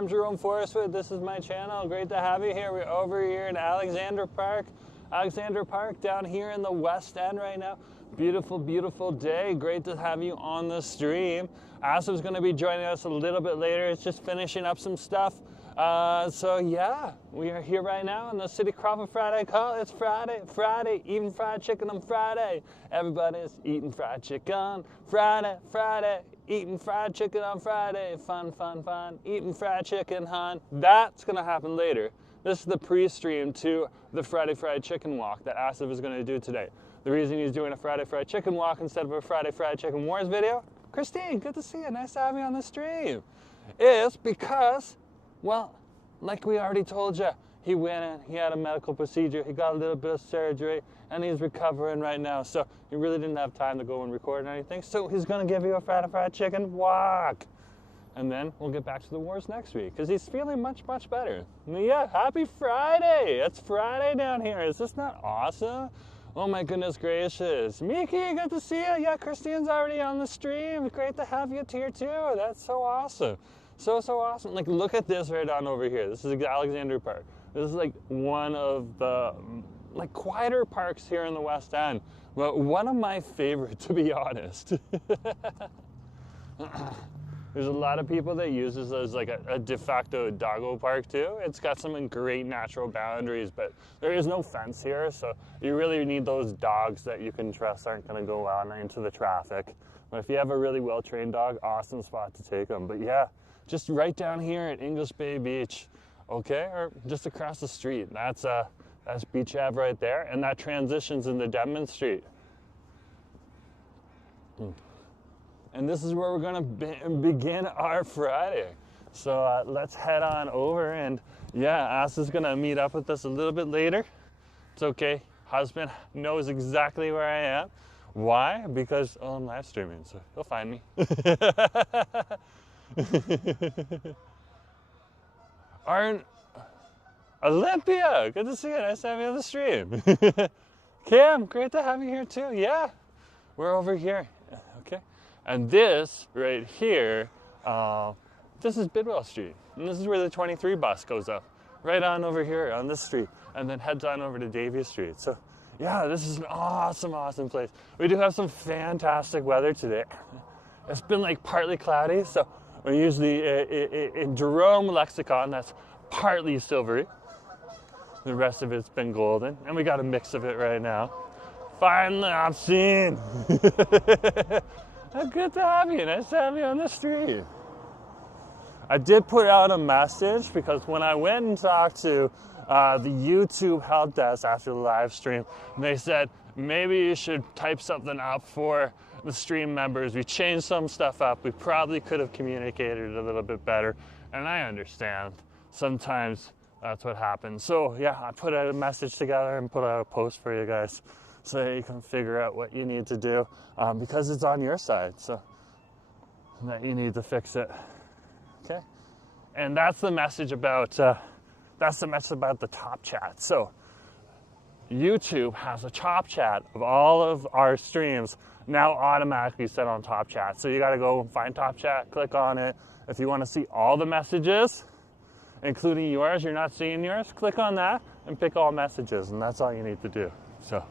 I'm Jerome Forestwood. This is my channel. Great to have you here. We're over here in Alexandra Park. Alexandra Park down here in the West End right now. Beautiful, beautiful day. Great to have you on the stream. Asa's going to be joining us a little bit later. It's just finishing up some stuff. So yeah, we are here right now in the City Crawford Fryday Call. It's Friday, eating fried chicken on Friday. Everybody's eating fried chicken. Friday, eating fried chicken on Friday. Fun, eating fried chicken, hon. That's gonna happen later. This is the pre-stream to the Friday Fried Chicken Walk that Asif is gonna do today. The reason he's doing a Friday Fried Chicken Walk instead of a Friday Fried Chicken Wars video, Christine, good to see you. Nice to have you on the stream. Is because, well, like we already told you, he went in, he had a medical procedure, he got a little bit of surgery, and he's recovering right now. So he really didn't have time to go and record or anything. So he's gonna give you a Friday Fried Chicken Walk. And then we'll get back to the wars next week, because he's feeling much, much better. Yeah, happy Friday. It's Friday down here. Is this not awesome? Oh my goodness gracious. Miki, good to see you. Yeah, Christine's already on the stream. Great to have you here too. That's so awesome. So awesome. Like, look at this right on over here. This is Alexandra Park. This is like one of the quieter parks here in the West End. Well, one of my favorite, to be honest. There's a lot of people that use this as like a de facto doggo park too. It's got some great natural boundaries, but there is no fence here, so you really need those dogs that you can trust aren't going to go out into the traffic. But if you have a really well-trained dog, awesome spot to take them. But yeah, just right down here at English Bay Beach, okay, or just across the street. That's Beach Ave right there, and that transitions into Denman Street. And this is where we're going to begin our Friday. So let's head on over, and yeah, Asa's going to meet up with us a little bit later. It's okay. Husband knows exactly where I am. Why? Because I'm live streaming, so he'll find me. Olympia, good to see you. Nice to have you on the stream. Kim, great to have you here too. Yeah, we're over here. Okay. And this right here, this is Bidwell Street. And this is where the 23 bus goes up. Right on over here on this street. And then heads on over to Davie Street. So yeah, this is an awesome, awesome place. We do have some fantastic weather today. It's been like partly cloudy. So we use the, in Jerome lexicon, that's partly silvery. The rest of it's been golden. And we got a mix of it right now. Finally, I'm seeing. Good to have you. Nice to have you on the stream. I did put out a message because when I went and talked to the YouTube help desk after the live stream, they said maybe you should type something up for the stream members. We changed some stuff up. We probably could have communicated a little bit better, and I understand. Sometimes that's what happens. So yeah, I put out a message together and put out a post for you guys, so you can figure out what you need to do, because it's on your side, so that you need to fix it. Okay, and that's the message about the top chat. So YouTube has a top chat of all of our streams now automatically set on top chat. So you got to go and find top chat, click on it. If you want to see all the messages, including yours, you're not seeing yours, click on that and pick all messages, and that's all you need to do. So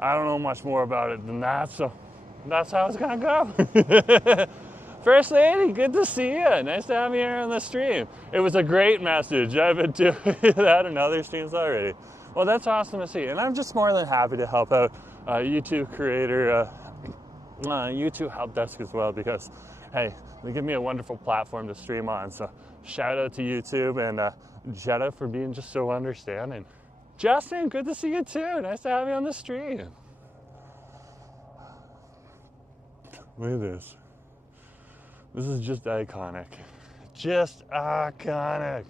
I don't know much more about it than that, so that's how it's gonna go. First Lady, good to see you. Nice to have you here on the stream. It was a great message. I've been doing that in other streams already. Well, that's awesome to see, and I'm just more than happy to help out YouTube creator, YouTube help desk as well, because hey, they give me a wonderful platform to stream on. So shout out to YouTube, and shout out for being just so understanding. Justin, good to see you too. Nice to have you on the stream. Look at this. This is just iconic. Just iconic.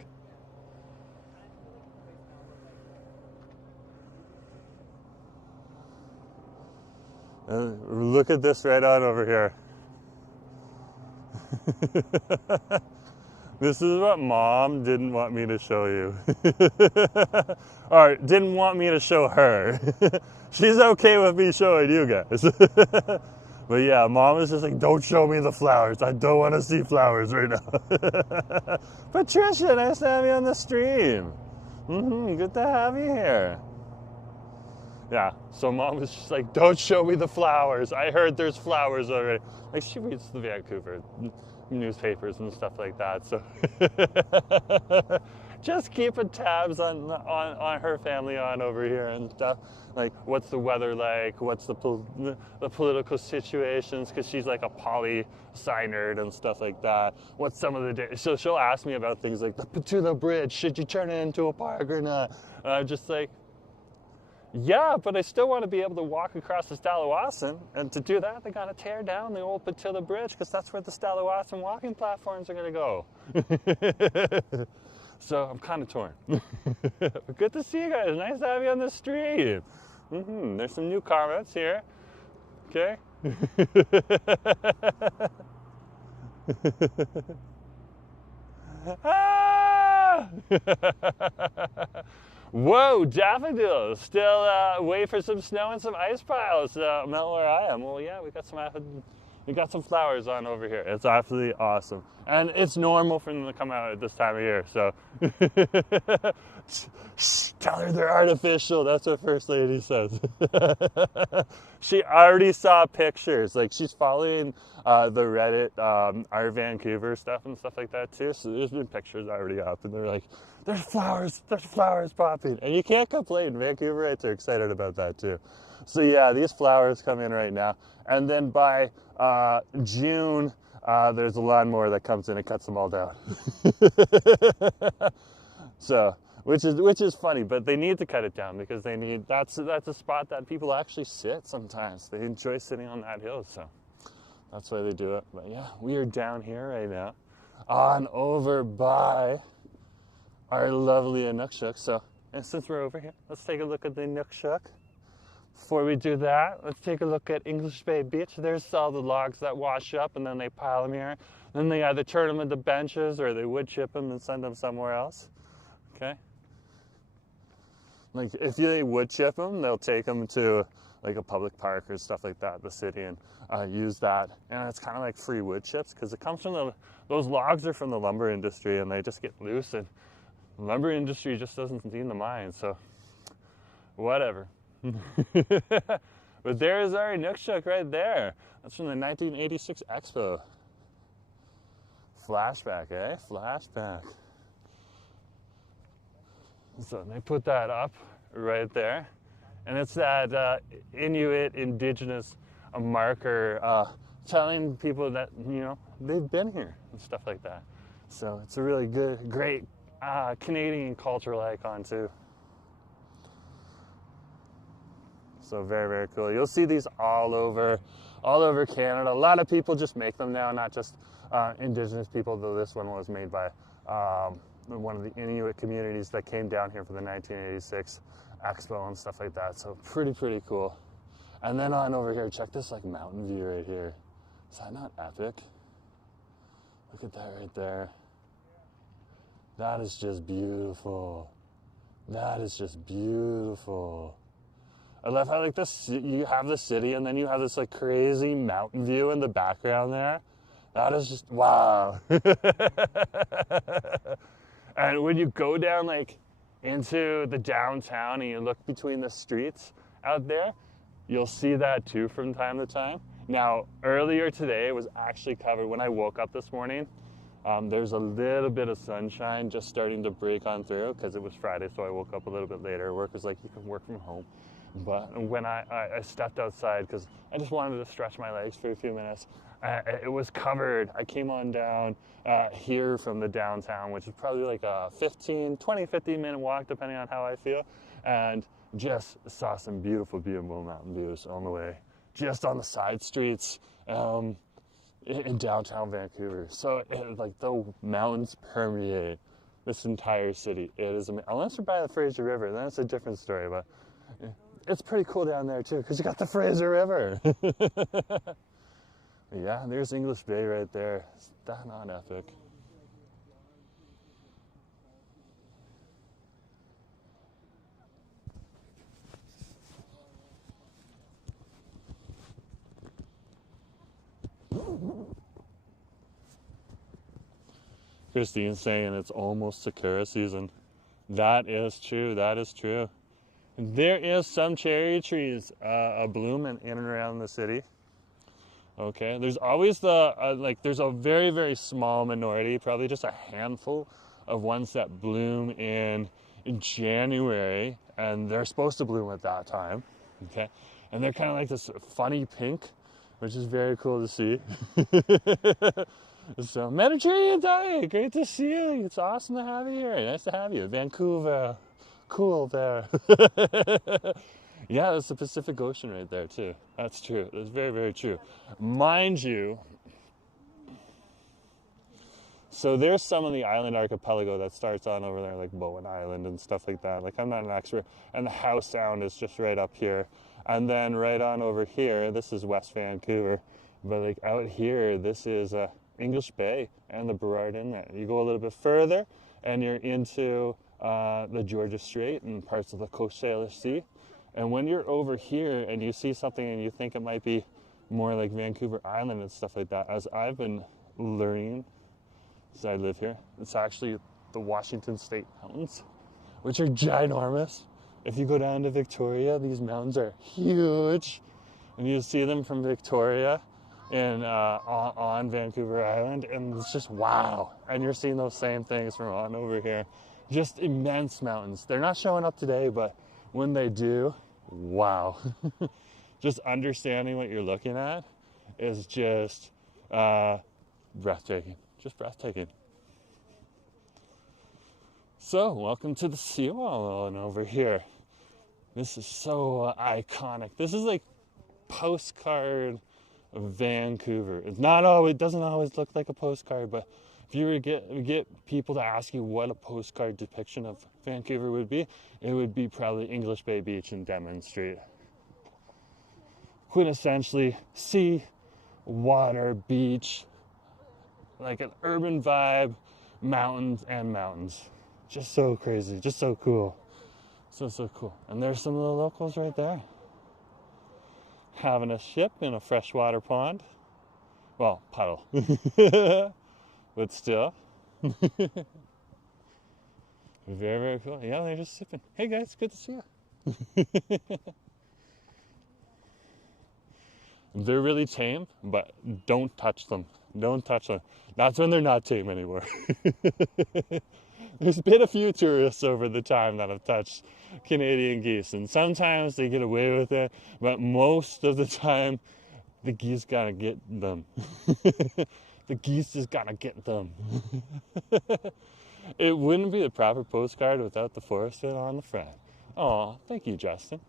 Look at this right on over here. This is what Mom didn't want me to show you. Or didn't want me to show her. She's okay with me showing you guys. But yeah, Mom was just like, don't show me the flowers. I don't want to see flowers right now. Patricia, nice to have you on the stream. Good to have you here. Yeah, so Mom was just like, don't show me the flowers. I heard there's flowers already. Like, she reads the Vancouver newspapers and stuff like that, so just keeping tabs on her family on over here and stuff. Like, what's the weather like? What's the political situations? Because she's like a poli-sci nerd and stuff like that. What's some of the days? So she'll ask me about things like the Petula Bridge. Should you turn it into a park or not? And I'm just like, yeah, but I still want to be able to walk across the Stalawasan, and to do that, they got to tear down the old Petula Bridge because that's where the Stalawasan walking platforms are going to go. So I'm kind of torn. But good to see you guys. Nice to have you on the stream. There's some new comments here. Okay. Ah! Whoa, daffodils! Still wait for some snow and some ice piles to melt where I am. Well, yeah, we got some flowers on over here. It's absolutely awesome, and it's normal for them to come out at this time of year. So, tell her they're artificial. That's what First Lady says. She already saw pictures. Like, she's following the Reddit, our Vancouver stuff and stuff like that too. So there's been pictures already up, and they're like, there's flowers popping. And you can't complain. Vancouverites are excited about that too. So yeah, these flowers come in right now. And then by June, there's a lawnmower that comes in and cuts them all down. So, which is funny, but they need to cut it down because that's a spot that people actually sit sometimes. They enjoy sitting on that hill, so that's why they do it. But yeah, we are down here right now, on over by our lovely Inukshuk. So, and since we're over here, let's take a look at the Inukshuk. Before we do that, let's take a look at English Bay Beach. There's all the logs that wash up, and then they pile them here. Then they either turn them into benches or they wood chip them and send them somewhere else. Okay? Like, if they wood chip them, they'll take them to like a public park or stuff like that, the city, and use that. And it's kind of like free wood chips because it comes from those logs are from the lumber industry, and they just get loose, and the lumber industry just doesn't need the mine, so whatever. But there's our Inukshuk right there. That's from the 1986 Expo. Flashback, eh? Flashback. So they put that up right there. And it's that Inuit indigenous marker telling people that, you know, they've been here and stuff like that. So it's a really great Canadian cultural icon too. So very, very cool. You'll see these all over Canada. A lot of people just make them now, not just Indigenous people, though this one was made by one of the Inuit communities that came down here for the 1986 Expo and stuff like that. So pretty cool. And then on over here, check this like mountain view right here. Is that not epic? Look at that right there. That is just beautiful. That is just beautiful. I love how like this, you have the city and then you have this like crazy mountain view in the background there. That is just, wow. And when you go down like into the downtown and you look between the streets out there, you'll see that too from time to time. Now, earlier today it was actually covered. When I woke up this morning, there's a little bit of sunshine just starting to break on through because it was Friday, so I woke up a little bit later. Work was like, you can work from home. But when I stepped outside because I just wanted to stretch my legs for a few minutes, it was covered. I came on down here from the downtown, which is probably like a 15 minute walk depending on how I feel, and just saw some beautiful mountain views on the way, just on the side streets in downtown Vancouver. So like the mountains permeate this entire city. It is amazing. Unless you're by the Fraser River, then it's a different story, but it's pretty cool down there too, because you got the Fraser River. Yeah, there's English Bay right there. Is that not epic? Christine's saying it's almost sakura season. That is true. That is true. There is some cherry trees blooming in and around the city. Okay, there's always there's a very, very small minority, probably just a handful of ones that bloom in January, and they're supposed to bloom at that time. Okay, and they're kind of like this funny pink, which is very cool to see. So, Mediterranean diet, great to see you. It's awesome to have you here. Nice to have you. Vancouver, cool there. Yeah, that's the Pacific Ocean right there, too. That's true. That's very, very true. Mind you, so there's some of the island archipelago that starts on over there, like Bowen Island and stuff like that. Like, I'm not an expert. And the Howe Sound is just right up here. And then right on over here, this is West Vancouver. But, like, out here, this is English Bay and the Burrard Inlet. You go a little bit further, and you're into the Georgia Strait and parts of the Coast Salish Sea. And when you're over here and you see something and you think it might be more like Vancouver Island and stuff like that, as I've been learning as I live here, it's actually the Washington State Mountains, which are ginormous. If you go down to Victoria, these mountains are huge. And you see them from Victoria and on Vancouver Island, and it's just wow. And you're seeing those same things from on over here. Just immense mountains. They're not showing up today, but when they do, wow. Just understanding what you're looking at is just breathtaking. Just breathtaking. So, welcome to the seawall and over here. This is so iconic. This is like postcard of Vancouver. It doesn't always look like a postcard, but if you were to get people to ask you what a postcard depiction of Vancouver would be, it would be probably English Bay Beach and Denman Street. Quintessentially sea, water, beach, like an urban vibe, mountains and mountains. Just so crazy, just so cool. So cool. And there's some of the locals right there. Having a ship in a freshwater pond. Well, puddle. But still. Very, very cool. Yeah, they're just sipping. Hey guys, good to see you. They're really tame, but don't touch them. Don't touch them. That's when they're not tame anymore. There's been a few tourists over the time that have touched Canadian geese, and sometimes they get away with it, but most of the time, the geese gotta get them. The geese just gotta get them. It wouldn't be the proper postcard without the forest fin on the front. Aw, thank you, Justin.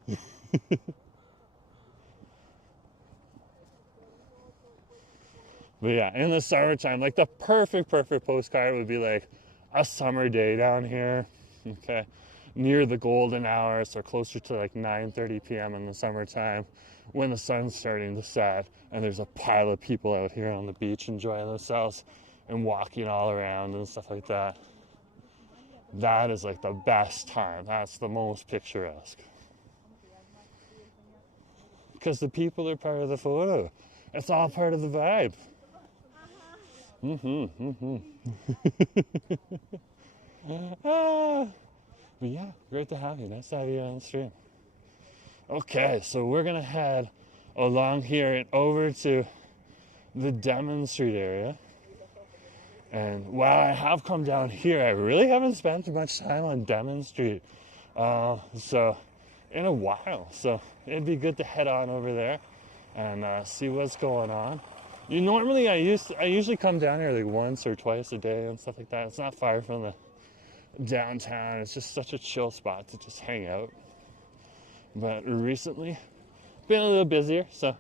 But yeah, in the summertime, like the perfect postcard would be like a summer day down here, okay, near the golden hour, so closer to like 9:30 p.m. in the summertime, when the sun's starting to set, and there's a pile of people out here on the beach enjoying themselves and walking all around and stuff like that. That is like the best time. That's the most picturesque. Because the people are part of the photo. It's all part of the vibe. But yeah, great to have you. Nice to have you on the stream. Okay, so we're going to head along here and over to the Denman Street area. And while I have come down here, I really haven't spent much time on Denman Street. So in a while. So it'd be good to head on over there and see what's going on. I usually come down here like once or twice a day and stuff like that. It's not far from the downtown. It's just such a chill spot to just hang out. But recently, been a little busier, so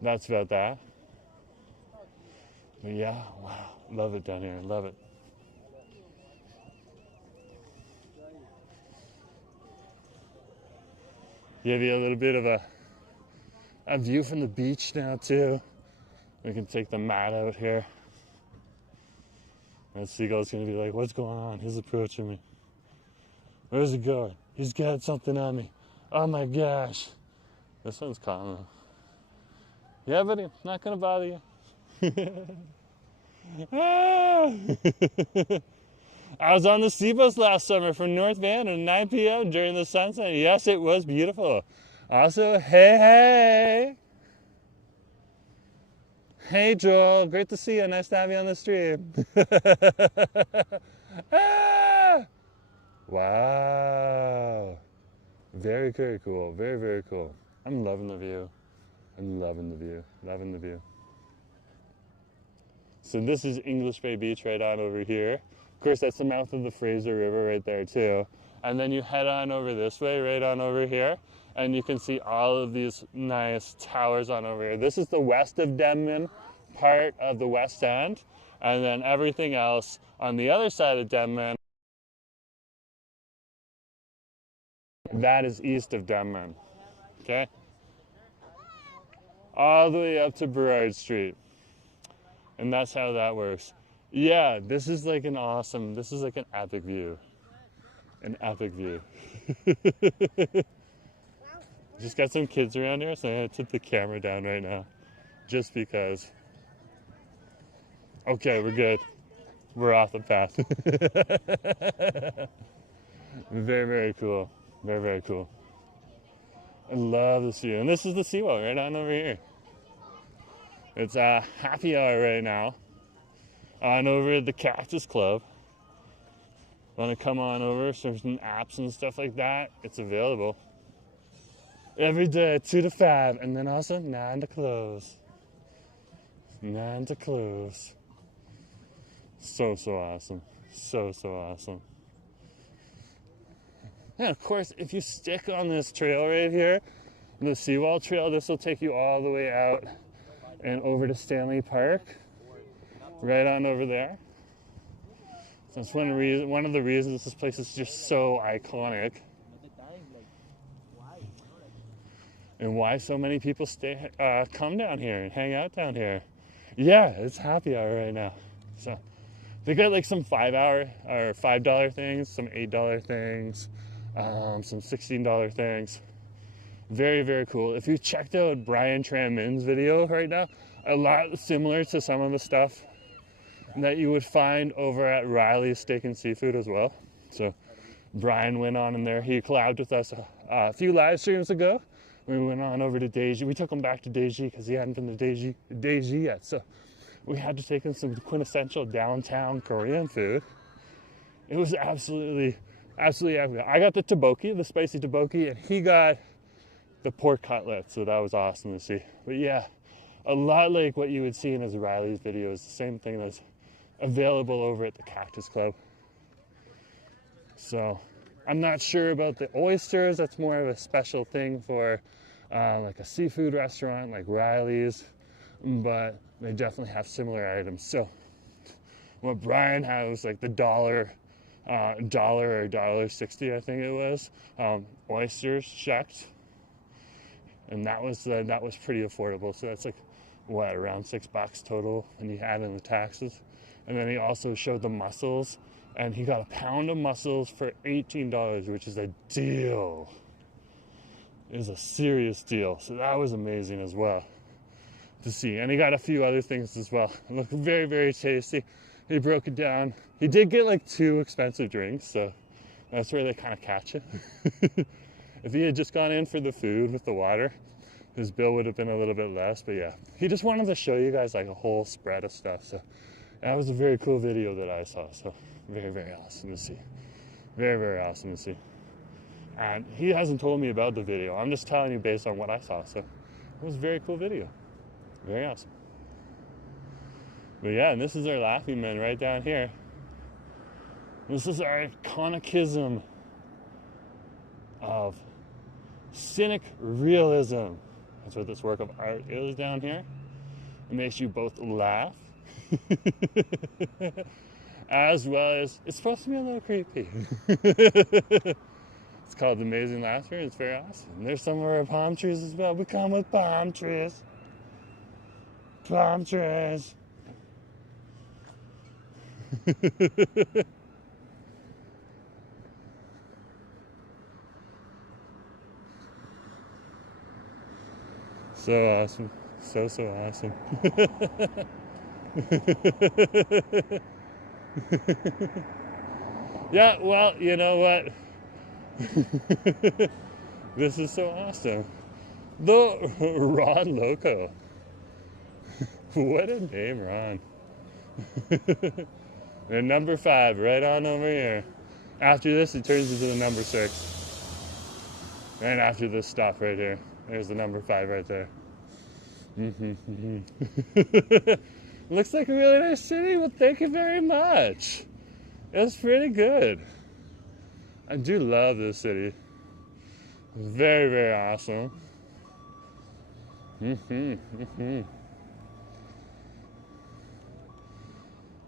that's about that. But yeah, wow, love it down here, love it. Give you a little bit of a view from the beach now too. We can take the mat out here. And Seagull's gonna be like, what's going on? He's approaching me. Where's he going? He's got something on me. Oh my gosh. This one's calm though. Yeah, buddy, not gonna bother you. Ah. I was on the sea bus last summer from North Van at 9 p.m. during the sunset. Yes, it was beautiful. Also, hey. Hey, Joel. Great to see you. Nice to have you on the stream. Ah. Wow. Very, very cool. Very, very cool. I'm loving the view. I'm loving the view. Loving the view. So this is English Bay Beach right on over here. Of course, that's the mouth of the Fraser River right there too. And then you head on over this way, right on over here, and you can see all of these nice towers on over here. This is the west of Denman, part of the West End, and then everything else on the other side of Denman, that is east of Denman, okay? All the way up to Burrard Street. And that's how that works. Yeah, this is like this is like an epic view. An epic view. Just got some kids around here, so I'm gonna tip the camera down right now. Just because. Okay, we're good. We're off the path. Very, very cool. Very, very cool. I love this view. And this is the seawall right on over here. It's a happy hour right now on over at the Cactus Club. Want to come on over, certain apps and stuff like that, it's available. Every day, 2 to 5, and then also 9 to close. 9 to close. So awesome. So awesome. And of course, if you stick on this trail right here, the Seawall Trail, this will take you all the way out and over to Stanley Park, right on over there. So that's one of the reasons this place is just so iconic, and why so many people come down here and hang out down here. Yeah, it's happy hour right now. So they got like some $5 things, some $8 things, some $16 things. Very, very cool. If you checked out Brian Tran Min's video right now, a lot similar to some of the stuff that you would find over at Riley's Steak and Seafood as well. So Brian went on in there. He collabed with us a few live streams ago. We went on over to Deji. We took him back to Deji because he hadn't been to Deji yet. So we had to take him some quintessential downtown Korean food. It was absolutely epic. I got the tteokbokki, the spicy tteokbokki, and he got the pork cutlet, so that was awesome to see. But yeah, a lot like what you would see in his Riley's videos, the same thing that's available over at the Cactus Club. So I'm not sure about the oysters. That's more of a special thing for like a seafood restaurant like Riley's, but they definitely have similar items. So what Brian had was like the dollar or $1.60, I think it was, oysters checked. And that was pretty affordable. So that's like, what, around $6 total, and you add in the taxes. And then he also showed the mussels, and he got a pound of mussels for $18, which is a deal. It was a serious deal. So that was amazing as well to see. And he got a few other things as well. It looked very, very tasty. He broke it down. He did get like 2 expensive drinks, so that's where they kind of catch you. If he had just gone in for the food with the water, his bill would have been a little bit less. But yeah, he just wanted to show you guys like a whole spread of stuff. So that was a very cool video that I saw. So very, very awesome to see. Very, very awesome to see. And he hasn't told me about the video. I'm just telling you based on what I saw. So it was a very cool video. Very awesome. But yeah, and this is our Laughing Man right down here. This is our iconicism of cynic realism. That's what this work of art is down here. It makes you both laugh as well as it's supposed to be a little creepy. It's called Amazing Laughter. It's very awesome. And there's some of our palm trees as well. We come with palm trees. Palm trees. So awesome. So awesome. Yeah, well, you know what? This is so awesome. The Ron Loco. What a name, Ron. And number 5, right on over here. After this, it turns into the number 6. And after this stop right here, there's the number 5 right there. Looks like a really nice city. Well, thank you very much. It's pretty good. I do love this city. Very, very awesome.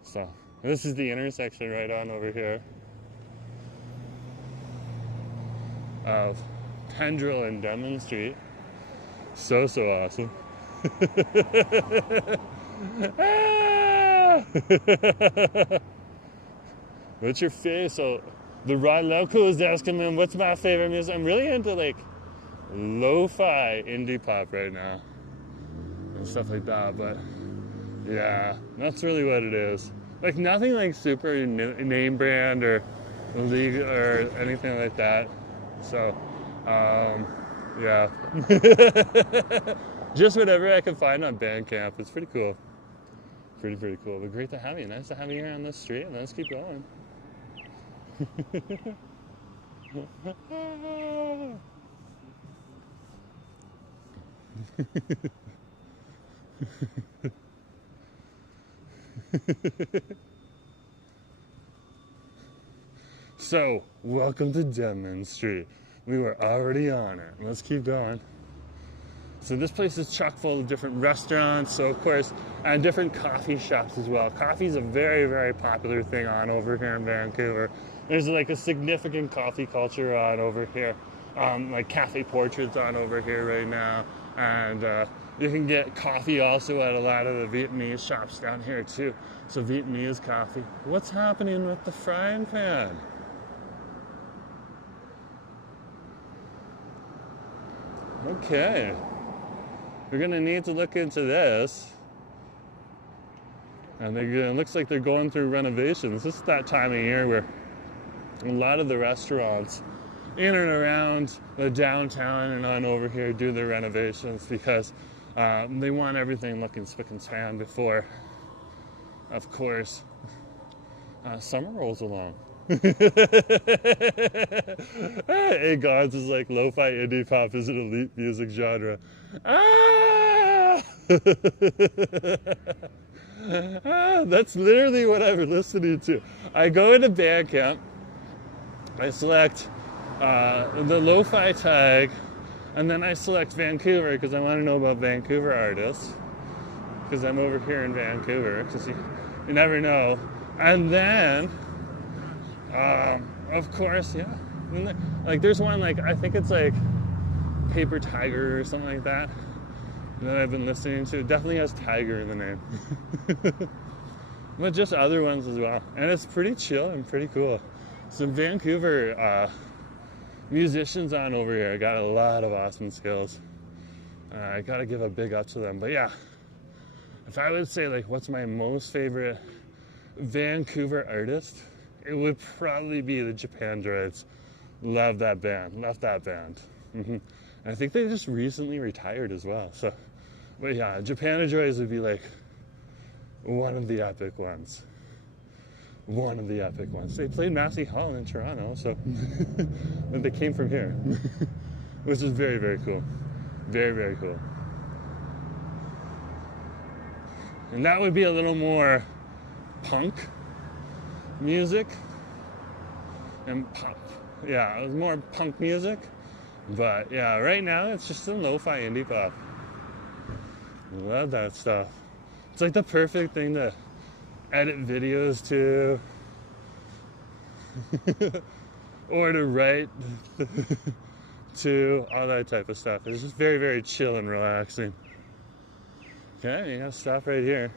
So, this is the intersection right on over here of Tendril and Denman Street. So awesome. What's your face? So, the Ron Loco is asking me, what's my favorite music? I'm really into like lo-fi indie pop right now and stuff like that, but yeah, that's really what it is. Like nothing like super name brand or league or anything like that. So, yeah. Just whatever I can find on Bandcamp. It's pretty cool. Pretty cool. But great to have you. Nice to have you here on this street. Let's keep going. So, welcome to Denman Street. We were already on it. Let's keep going. So this place is chock full of different restaurants, so of course, and different coffee shops as well. Coffee is a very, very popular thing on over here in Vancouver. There's like a significant coffee culture on over here. Like Cafe Portraits on over here right now. And you can get coffee also at a lot of the Vietnamese shops down here too. So Vietnamese coffee. What's happening with the frying pan? Okay. We're going to need to look into this. And it looks like they're going through renovations. This is that time of year where a lot of the restaurants in and around the downtown and on over here do their renovations because they want everything looking spick and span before, of course, summer rolls along. Hey, Gods is like lo-fi indie pop is an elite music genre. That's literally what I'm listening to. I go into Bandcamp, I select the lo-fi tag, and then I select Vancouver because I want to know about Vancouver artists because I'm over here in Vancouver because you never know. And then of course, yeah. Like there's one like I think it's like Paper Tiger or something like that I've been listening to. It definitely has Tiger in the name. But just other ones as well. And it's pretty chill and pretty cool. Some Vancouver musicians on over here. I got a lot of awesome skills. I gotta give a big up to them. But yeah, if I would say like what's my most favorite Vancouver artist, it would probably be the Japan Droids. Love that band. I think they just recently retired as well. So, but yeah, Japan Droids would be like one of the epic ones. They played Massey Hall in Toronto, so but they came from here, which is very, very cool. Very, very cool. And that would be a little more punk music and pop. Yeah, it was more punk music. But yeah, right now it's just some lo-fi indie pop. Love that stuff. It's like the perfect thing to edit videos to or to write to, all that type of stuff. It's just very, very chill and relaxing. Okay, you gotta stop right here.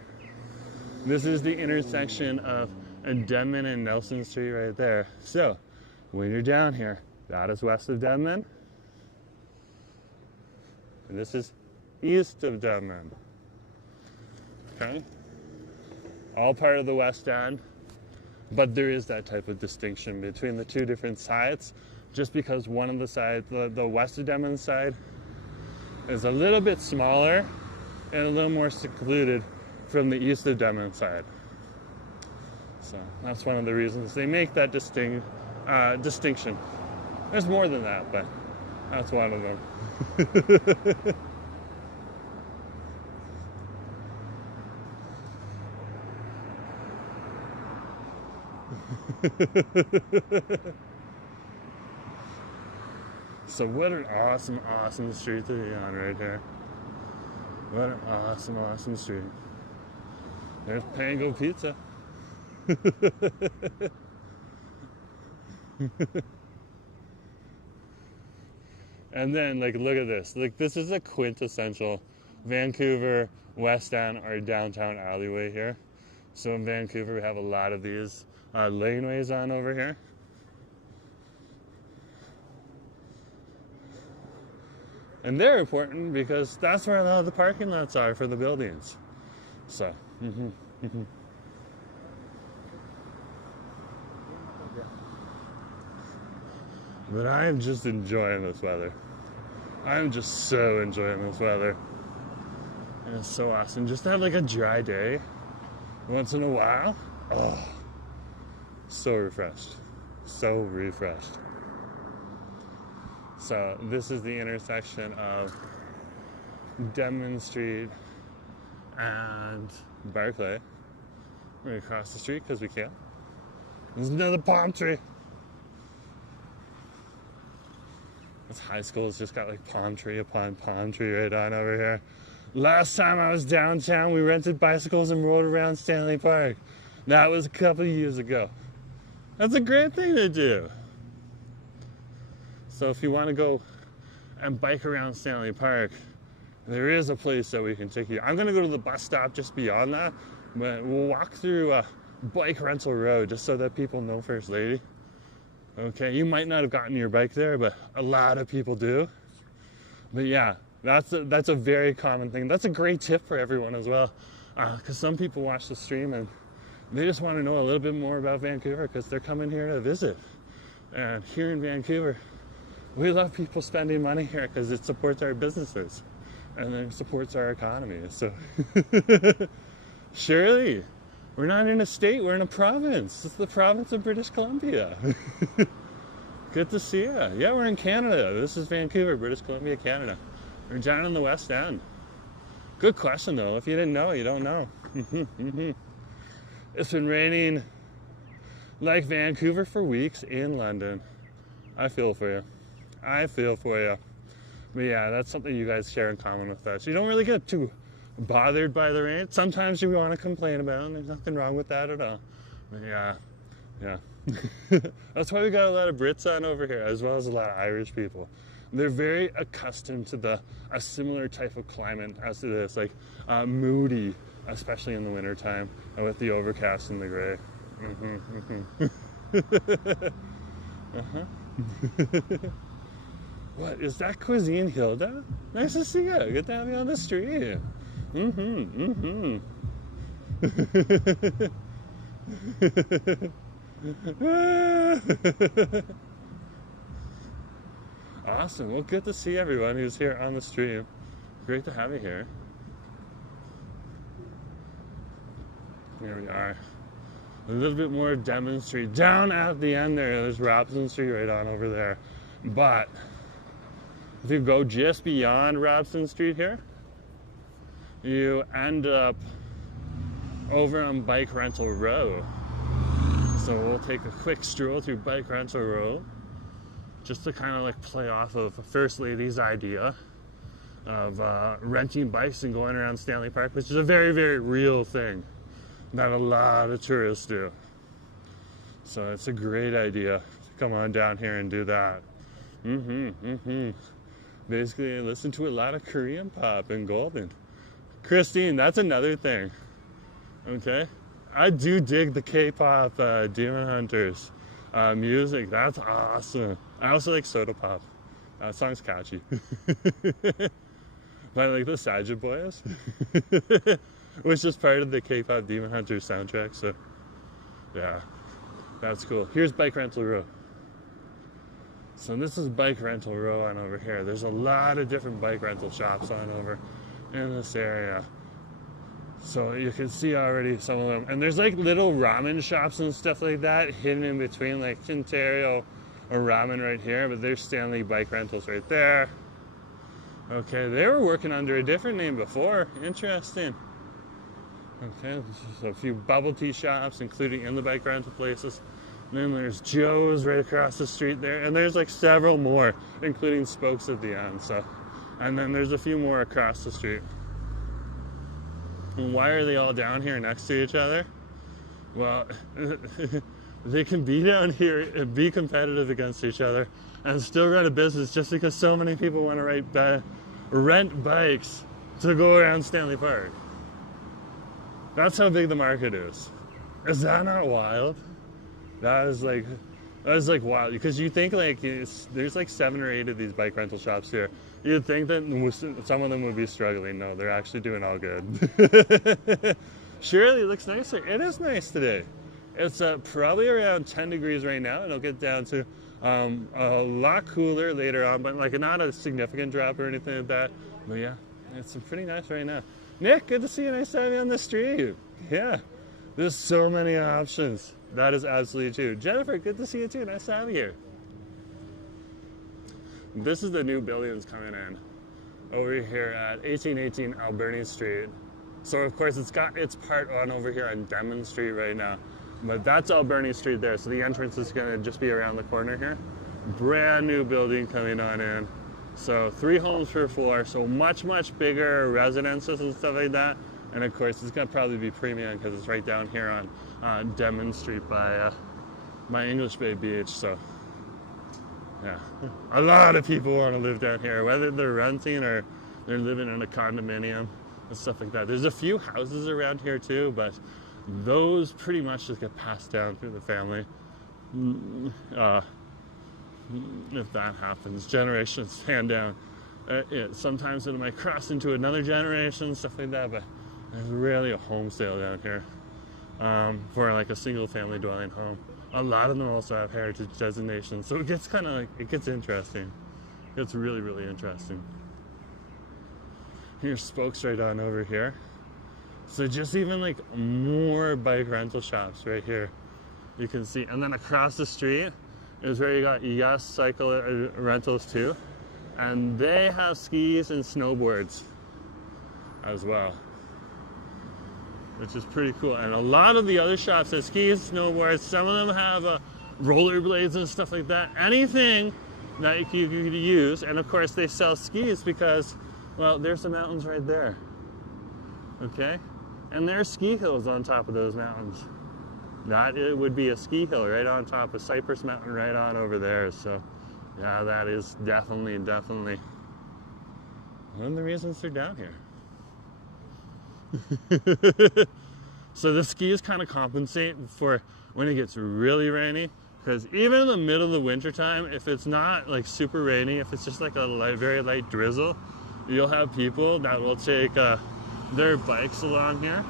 This is the intersection of Denman and Nelson Street right there. So, when you're down here, that is west of Denman. And this is east of Denman. Okay? all part of the West End, but there is that type of distinction between the two different sides, just because one of the sides, the west of Denman side, is a little bit smaller and a little more secluded from the east of Denman side. So that's one of the reasons they make that distinction. There's more than that, but that's one of them. So what an awesome, awesome street to be on right here. What an awesome, awesome street. There's Pango Pizza. And then, like, look at this. Like, this is a quintessential Vancouver West End or downtown alleyway here. So in Vancouver, we have a lot of these laneways on over here. And they're important because that's where a lot of the parking lots are for the buildings. So, But I am just enjoying this weather. I'm just so enjoying this weather. And it's so awesome. Just to have like a dry day once in a while. Oh, so refreshed. So refreshed. So this is the intersection of Denman Street and Barclay. We're going to cross the street because we can. There's another palm tree. This high school's just got like palm tree upon palm tree right on over here. Last time I was downtown, we rented bicycles and rode around Stanley Park. That was a couple of years ago. That's a great thing to do. So if you want to go and bike around Stanley Park, there is a place that we can take you. I'm going to go to the bus stop just beyond that, but we'll walk through Bike Rental Road just so that people know First Lady. Okay, you might not have gotten your bike there, but a lot of people do. But yeah, that's a very common thing. That's a great tip for everyone as well, because some people watch the stream and they just want to know a little bit more about Vancouver because they're coming here to visit. And here in Vancouver, we love people spending money here because it supports our businesses and then it supports our economy. So, surely, we're not in a state, we're in a province. It's the province of British Columbia. Good to see you. Yeah, we're in Canada. This is Vancouver, British Columbia, Canada. We're down in the West End. Good question, though. If you didn't know, you don't know. It's been raining like Vancouver for weeks in London. I feel for you. I feel for you. But yeah, that's something you guys share in common with us. You don't really get too bothered by the rain. Sometimes you want to complain about it, and there's nothing wrong with that at all. But yeah. That's why we got a lot of Brits on over here, as well as a lot of Irish people. They're very accustomed to a similar type of climate as to this, like moody, especially in the wintertime, and with the overcast and the gray. What, is that Cuisine Hilda? Nice to see you. Good to have you on the street. Awesome. Well, good to see everyone who's here on the stream. Great to have you here. Here we are. A little bit more of Denman Street. Down at the end there's Robson Street right on over there. But if you go just beyond Robson Street here, you end up over on Bike Rental Row. So we'll take a quick stroll through Bike Rental Row just to kind of like play off of First Lady's idea of renting bikes and going around Stanley Park, which is a very, very real thing that a lot of tourists do. So it's a great idea to come on down here and do that. Basically, I listen to a lot of Korean pop and Golden. Christine, that's another thing. Okay? I do dig the K-pop Demon Hunters music. That's awesome. I also like Soda Pop. That song's catchy. But I like the Sajid Boys. which is part of the K-pop Demon Hunter soundtrack. So, yeah, that's cool. Here's Bike Rental Row. So this is Bike Rental Row on over here. There's a lot of different bike rental shops on over in this area. So you can see already some of them. And there's like little ramen shops and stuff like that hidden in between, like Ontario or ramen right here. But there's Stanley Bike Rentals right there. Okay, they were working under a different name before. Interesting. Okay, there's a few bubble tea shops, including in the bike rental places. And then there's Joe's right across the street there. And there's like several more, including Spokes at the end. So, and then there's a few more across the street. And why are they all down here next to each other? Well, they can be down here and be competitive against each other and still run a business just because so many people want to rent bikes to go around Stanley Park. That's how big the market is. Is that not wild? That is like wild, because you think like there's like 7 or 8 of these bike rental shops here. You'd think that some of them would be struggling. No, they're actually doing all good. Surely it looks nicer. It is nice today. It's probably around 10 degrees right now. It'll get down to a lot cooler later on, but like not a significant drop or anything like that. But yeah, it's pretty nice right now. Nick, good to see you. Nice to have you on the street. Yeah, there's so many options. That is absolutely true. Jennifer, good to see you too. Nice to have you here. This is the new buildings coming in over here at 1818 Alberni Street. So of course it's got its part on over here on Denman Street right now. But that's Alberni Street there. So the entrance is going to just be around the corner here. Brand new building coming on in. So 3 homes per floor. So much, much bigger residences and stuff like that. And of course it's going to probably be premium because it's right down here on Denman Street by English Bay Beach. So yeah, a lot of people want to live down here, whether they're renting or they're living in a condominium and stuff like that. There's a few houses around here too, but those pretty much just get passed down through the family. If that happens, generations hand down. Sometimes it might cross into another generation, stuff like that, but there's rarely a home sale down here for like a single family dwelling home. A lot of them also have heritage designations, so it gets kind of like, it gets interesting. It gets really, really interesting. Here's Spokes right on over here. So just even like more bike rental shops right here, you can see. And then across the street is where you got Yes Cycle Rentals too. And they have skis and snowboards as well, which is pretty cool. And a lot of the other shops have skis, snowboards. Some of them have rollerblades and stuff like that. Anything that you could use. And of course they sell skis because, well, there's the mountains right there. Okay? And there are ski hills on top of those mountains. That it would be a ski hill right on top of Cypress Mountain right on over there. So yeah, that is definitely one of the reasons they're down here. So the skis kind of compensate for when it gets really rainy, because even in the middle of the winter time, if it's not like super rainy, if it's just like a very light drizzle, you'll have people that will take their bikes along here,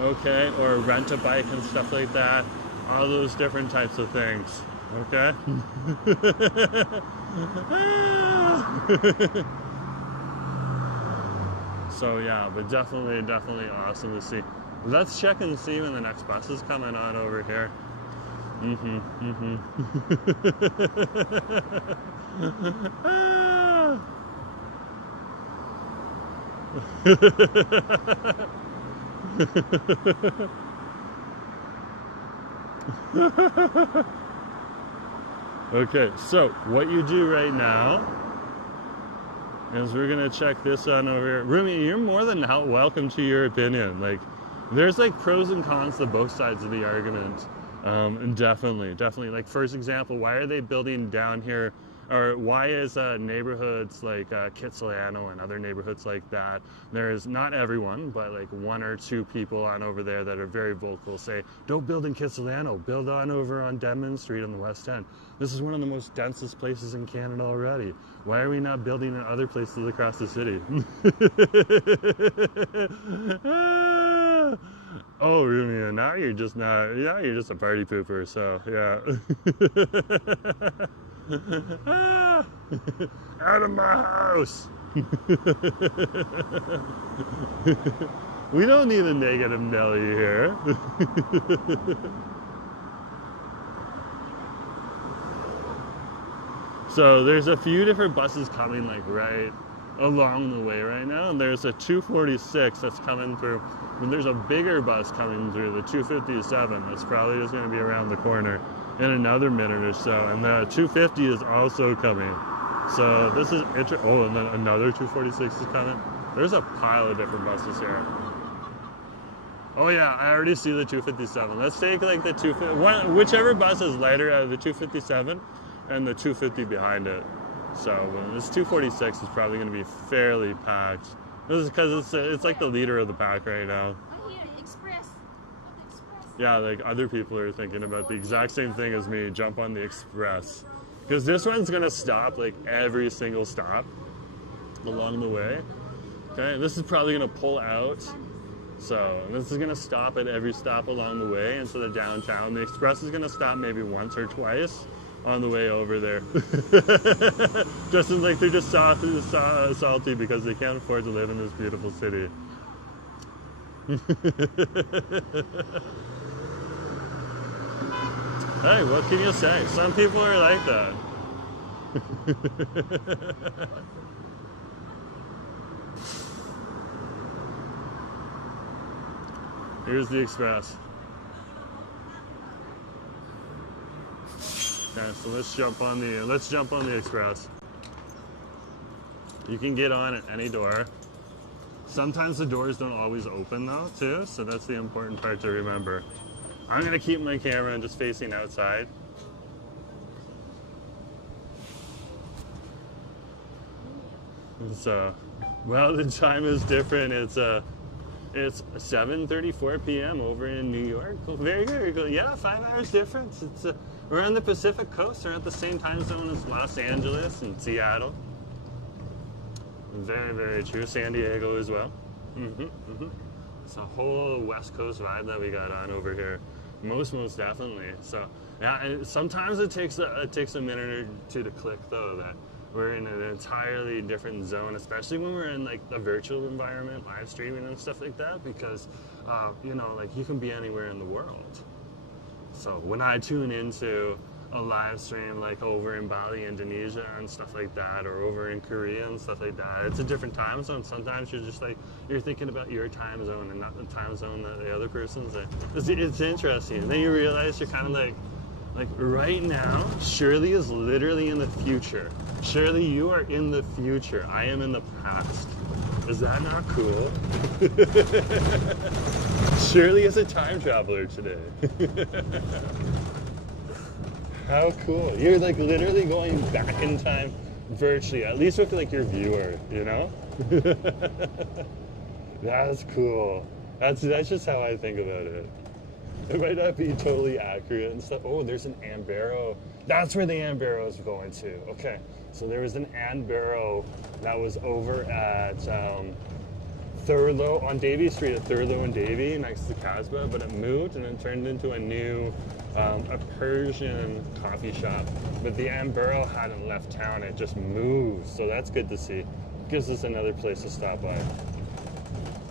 okay, or rent a bike and stuff like that, all those different types of things, okay. So yeah, but definitely awesome to see. Let's check and see when the next bus is coming on over here. Okay, so what you do right now is we're gonna check this on over here. Rumi, you're more than welcome to your opinion. Like, there's like pros and cons to both sides of the argument. And definitely. Like, first example, why are they building down here or why is neighborhoods like Kitsilano and other neighborhoods like that, there's not everyone, but like one or two people on over there that are very vocal say, don't build in Kitsilano, build on over on Denman Street on the West End. This is one of the most densest places in Canada already. Why are we not building in other places across the city? Oh, Rumia, now you're just not, yeah, you're just a party pooper, so, yeah. Out of my house! We don't need a negative Nelly here. So there's a few different buses coming like right along the way right now, and there's a 246 that's coming through, and there's a bigger bus coming through, the 257, that's probably just going to be around the corner in another minute or so, and the 250 is also coming. So this is oh, and then another 246 is coming. There's a pile of different buses here. Oh yeah, I already see the 257. Let's take like the 250, whichever bus is lighter out of the 257 and the 250 behind it. So this 246 is probably going to be fairly packed. This is because it's like the leader of the pack right now. Oh yeah, Express. Yeah, like other people are thinking about the exact same thing as me. Jump on the Express. Because this one's going to stop like every single stop along the way. Okay, this is probably going to pull out. So this is going to stop at every stop along the way into the downtown. The Express is going to stop maybe once or twice on the way over there. Just like they're just salty because they can't afford to live in this beautiful city. Hey, what can you say? Some people are like that. Here's the Express. Okay, so let's jump on the Express. You can get on at any door. Sometimes the doors don't always open though, too, so that's the important part to remember. I'm gonna keep my camera just facing outside. So, well, the time is different. It's 7:34 p.m. over in New York. Very good, very good. Yeah, 5 hours difference. We're on the Pacific Coast. We're at the same time zone as Los Angeles and Seattle. Very, very true. San Diego as well. It's a whole West Coast vibe that we got on over here. Most definitely. So yeah, and sometimes it takes a minute or two to click though that we're in an entirely different zone, especially when we're in like the virtual environment, live streaming and stuff like that, because you know, like you can be anywhere in the world. So when I tune into a live stream like over in Bali, Indonesia and stuff like that, or over in Korea and stuff like that, it's a different time zone. Sometimes you're just like, you're thinking about your time zone and not the time zone that the other person's in. It's interesting. And then you realize you're kind of like right now, Shirley is literally in the future. Shirley, you are in the future. I am in the past. Is that not cool? Shirley is a time traveler today. How cool. You're like literally going back in time virtually, at least with like your viewer, you know? That's cool. That's just how I think about it. It might not be totally accurate and stuff. Oh, there's an ant barrow. That's where the ant barrow is going to. Okay, so there was an ant barrow that was over at Thurlow, on Davie Street at Thurlow and Davie, next to Casbah, but it moved and it turned into a new, a Persian coffee shop. But the ant barrow hadn't left town, it just moved, so that's good to see. Gives us another place to stop by.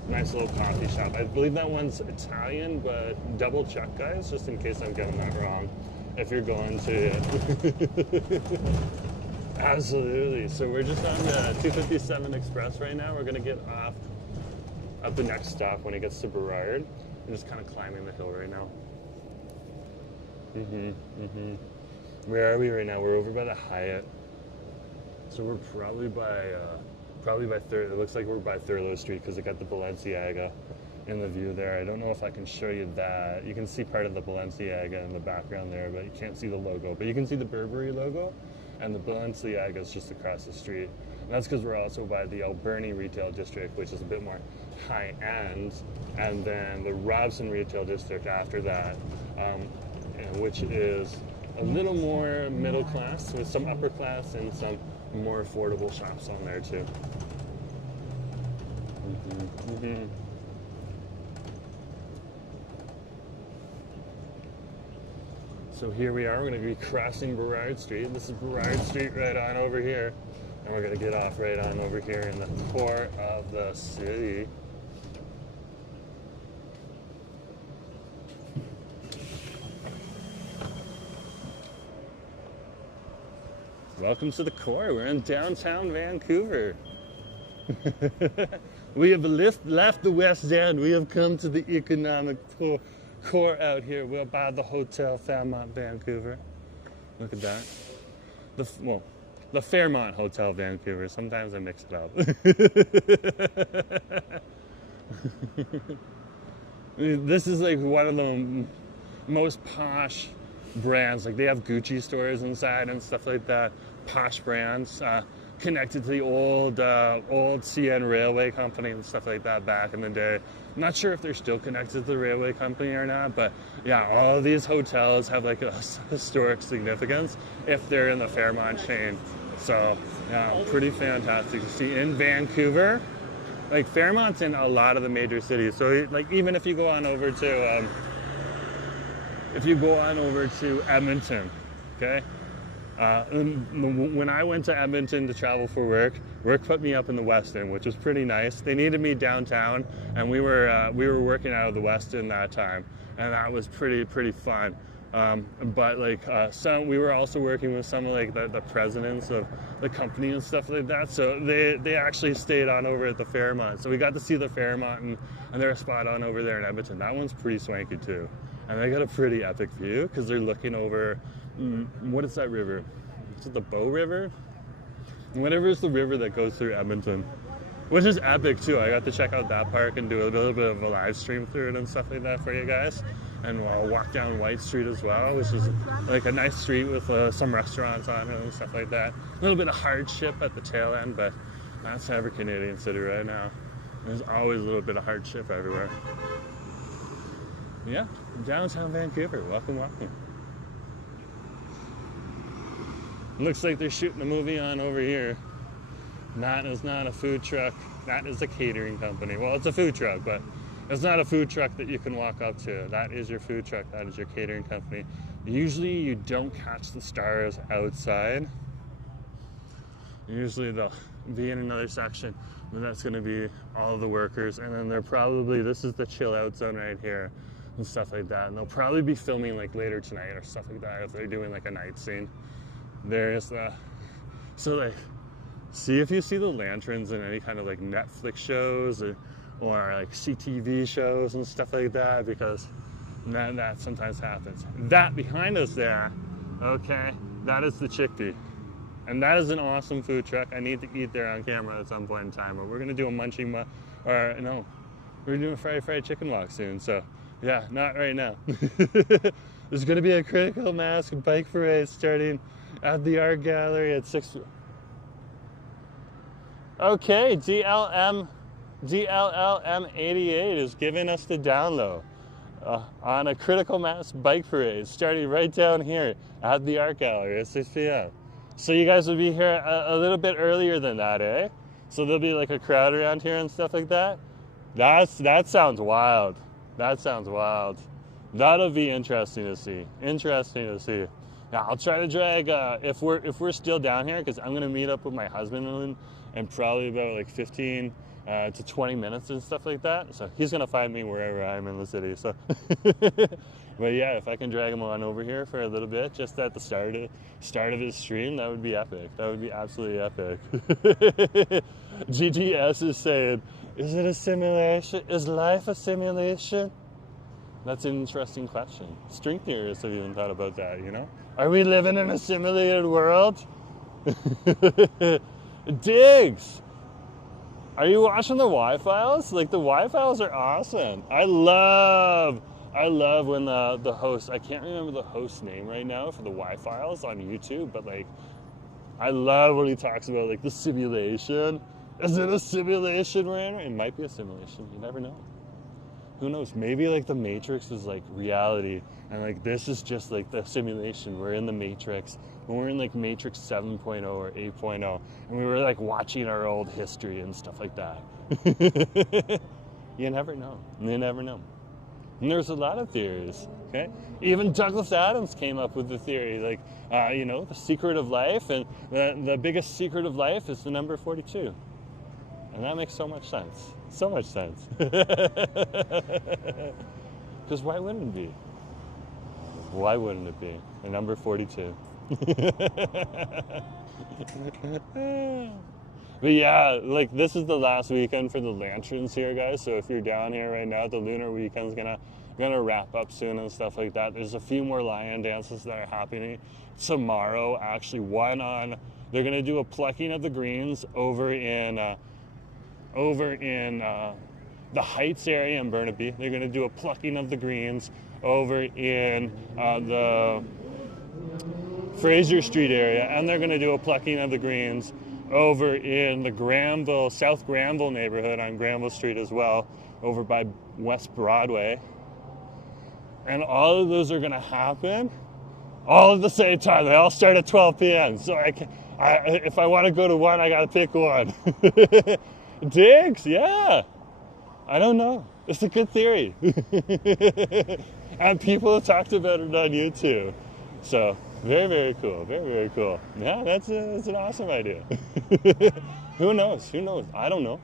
Nice little coffee shop. I believe that one's Italian, but double check, guys, just in case I'm getting that wrong. If you're going to, absolutely. So we're just on the 257 Express right now. We're gonna get off at the next stop when it gets to Burrard. We're just kind of climbing the hill right now. Where are we right now? We're over by the Hyatt. So we're probably by it looks like we're by Thurlow Street because it got the Balenciaga in the view there. I don't know if I can show you that. You can see part of the Balenciaga in the background there, but you can't see the logo. But you can see the Burberry logo and the Balenciaga is just across the street. And that's because we're also by the Alberni retail district, which is a bit more high end, and then the Robson retail district after that, which is a little more middle class with some upper class and some more affordable shops on there too. So here we are, we're going to be crossing Burrard Street. This is Burrard Street right on over here. And we're going to get off right on over here in the core of the city. Welcome to the core. We're in downtown Vancouver. We have left the West End. We have come to the economic core out here. We're by the Hotel Fairmont Vancouver. Look at that. The Fairmont Hotel Vancouver. Sometimes I mix it up. This is like one of the most posh brands. Like they have Gucci stores inside and stuff like that. Posh brands connected to the old CN Railway Company and stuff like that back in the day. I'm not sure if they're still connected to the railway company or not, but yeah, all of these hotels have like a historic significance if they're in the Fairmont chain. So yeah, pretty fantastic to see in Vancouver. Like Fairmont's in a lot of the major cities. So like even if you go on over to Edmonton, okay? When I went to Edmonton to travel for work put me up in the West End, which was pretty nice. They needed me downtown, and we were working out of the West End that time, and that was pretty fun. But like we were also working with some of like the presidents of the company and stuff like that. So they actually stayed on over at the Fairmont. So we got to see the Fairmont, and they're spot on over there in Edmonton. That one's pretty swanky too, and they got a pretty epic view because they're looking over. What is that river? Is it the Bow River? Whatever is the river that goes through Edmonton, which is epic too. I got to check out that park and do a little bit of a live stream through it and stuff like that for you guys. And we'll walk down White Street as well, which is like a nice street with some restaurants on it and stuff like that. A little bit of hardship at the tail end, but that's every Canadian city right now. There's always a little bit of hardship everywhere. Yeah, downtown Vancouver. Welcome. Looks like they're shooting a movie on over here. That is not a food truck. That is a catering company. Well, it's a food truck, but it's not a food truck that you can walk up to. That is your food truck. That is your catering company. Usually you don't catch the stars outside. Usually they'll be in another section, and that's going to be all the workers. And then this is the chill out zone right here and stuff like that. And they'll probably be filming like later tonight or stuff like that if they're doing like a night scene. There's so like, see if you see the lanterns in any kind of like Netflix shows or like CTV shows and stuff like that, because that sometimes happens. That behind us there, okay, that is the Chickpea. And that is an awesome food truck. I need to eat there on camera at some point in time, but we're going to do a we're doing a fried chicken walk soon, so yeah, not right now. There's going to be a critical mass bike parade starting at the art gallery at 6. Okay, DLLM88 is giving us the download on a critical mass bike parade starting right down here at the art gallery at 6 p.m. So you guys will be here a little bit earlier than that, eh? So there'll be like a crowd around here and stuff like that. That sounds wild. That sounds wild. That'll be interesting to see. Yeah, I'll try to drag if we're still down here, because I'm gonna meet up with my husband in probably about like 15 to 20 minutes and stuff like that. So he's gonna find me wherever I'm in the city. So, but yeah, if I can drag him on over here for a little bit, just at the start of his stream, that would be epic. That would be absolutely epic. GGS is saying, "Is it a simulation? Is life a simulation?" That's an interesting question. String theorists have even thought about that, you know? Are we living in a simulated world? Diggs! Are you watching the Y-Files? Like, the Y-Files are awesome. I love when the host, I can't remember the host's name right now for the Y-Files on YouTube, but like, I love when he talks about like the simulation. Is it a simulation we're in? It might be a simulation. You never know. Who knows? Maybe like the Matrix is like reality, and like this is just like the simulation. We're in the Matrix. When we're in like Matrix 7.0 or 8.0, and we were like watching our old history and stuff like that. You never know. You never know. And there's a lot of theories. Okay, even Douglas Adams came up with the theory, like the secret of life, and the biggest secret of life is the number 42. And that makes so much sense. So much sense. Because why wouldn't it be? Why wouldn't it be? The number 42. But yeah, like this is the last weekend for the lanterns here, guys. So if you're down here right now, the lunar weekend's gonna wrap up soon and stuff like that. There's a few more lion dances that are happening tomorrow. Actually, they're gonna do a plucking of the greens over in the Heights area in Burnaby. They're going to do a plucking of the greens over in the Fraser Street area, and they're going to do a plucking of the greens over in the South Granville neighborhood on Granville Street as well, over by West Broadway. And all of those are going to happen all at the same time. They all start at 12 p.m. So if I want to go to one, I got to pick one. Digs, yeah. I don't know. It's a good theory. And people have talked about it on YouTube. So, very, very cool. Very, very cool. Yeah, that's an awesome idea. Who knows? I don't know.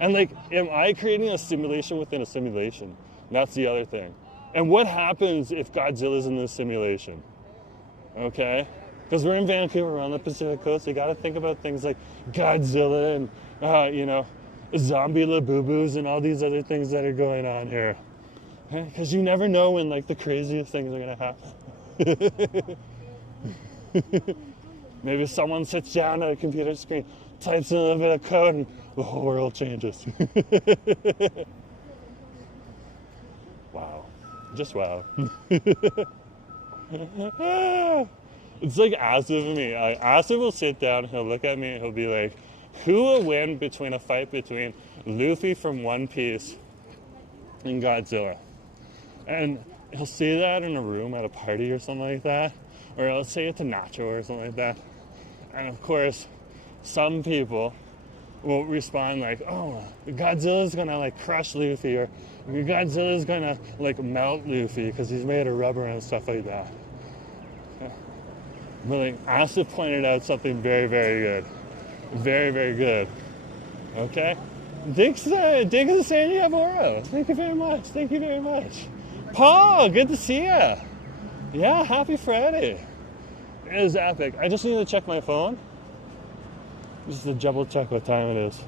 And like, am I creating a simulation within a simulation? That's the other thing. And what happens if Godzilla's in this simulation? Okay? Because we're in Vancouver, we're on the Pacific Coast. You got to think about things like Godzilla and zombie labubu's and all these other things that are going on here. Because you never know when like the craziest things are going to happen. Maybe someone sits down at a computer screen, types in a little bit of code, and the whole world changes. Wow. Just wow. It's like Asif and me. Asif will sit down, he'll look at me, and he'll be like, who will win between a fight between Luffy from One Piece and Godzilla? And he'll say that in a room at a party or something like that. Or he'll say it to Nacho or something like that. And of course, some people will respond like, oh, Godzilla's gonna like crush Luffy, or Godzilla's gonna like melt Luffy because he's made of rubber and stuff like that. But like Asif pointed out something very, very good. Very, very good. Okay? Dick is saying you have Oro. Thank you very much. Thank you very much. Paul, good to see you. Yeah, happy Friday. It is epic. I just need to check my phone. Just to double check what time it is.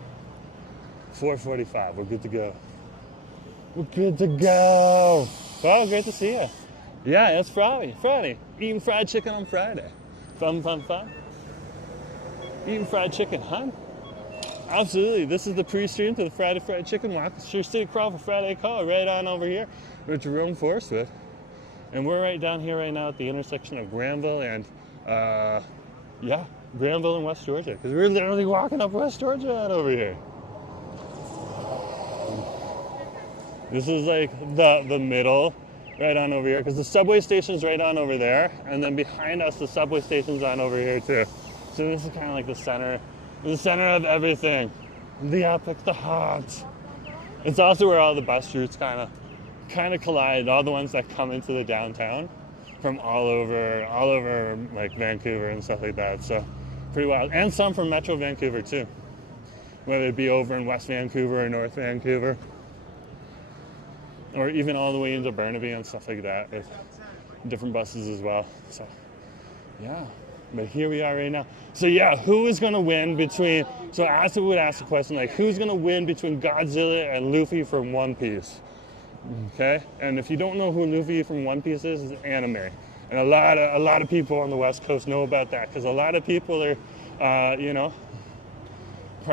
4:45. We're good to go. We're good to go. Paul, great to see you. Yeah, it's Friday. Eating fried chicken on Friday. Fun. Eating fried chicken, huh? Absolutely. This is the pre-stream to the Friday Fried Chicken Walk. It's your City Crawl for Fryday Call right on over here with Jerome Forestwood. And we're right down here right now at the intersection of Granville and, Granville and West Georgia. Because we're literally walking up West Georgia over here. This is like the middle right on over here. Because the subway station's right on over there. And then behind us, the subway station's on over here too. So this is kind of like the center of everything. The epic, the hot. It's also where all the bus routes kind of collide. All the ones that come into the downtown from all over like Vancouver and stuff like that. So pretty wild. And some from Metro Vancouver too. Whether it be over in West Vancouver or North Vancouver. Or even all the way into Burnaby and stuff like that. With different buses as well. So yeah. But here we are right now. So yeah, who is going to win between... So Asa would ask the question, like, who's going to win between Godzilla and Luffy from One Piece? Okay? And if you don't know who Luffy from One Piece is, it's anime. And a lot of people on the West Coast know about that, because a lot of people are, part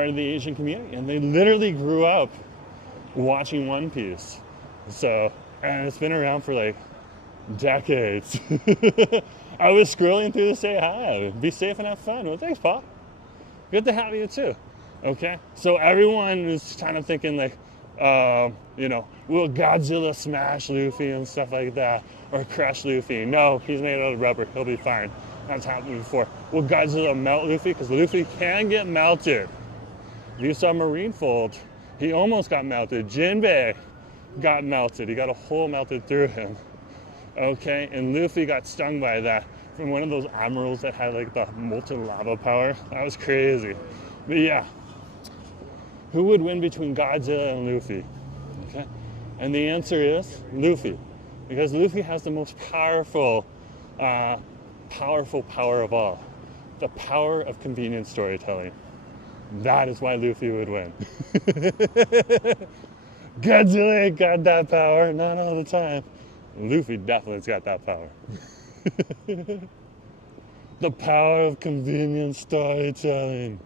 of the Asian community. And they literally grew up watching One Piece. So, and it's been around for like decades. I was scrolling through to say hi. Be safe and have fun. Well, thanks, Paul. Good to have you too. Okay, so everyone is kind of thinking like, will Godzilla smash Luffy and stuff like that, or crush Luffy? No, he's made out of rubber. He'll be fine. That's happened before. Will Godzilla melt Luffy? Because Luffy can get melted. If you saw Marineford, he almost got melted. Jinbei got melted. He got a hole melted through him. Okay, and Luffy got stung by that from one of those emeralds that had like the molten lava power. That was crazy. But yeah, who would win between Godzilla and Luffy? Okay, and the answer is Luffy, because Luffy has the most powerful power of all, the power of convenient storytelling. That is why Luffy would win. Godzilla ain't got that power, not all the time. Luffy definitely's got that power. The power of convenient storytelling.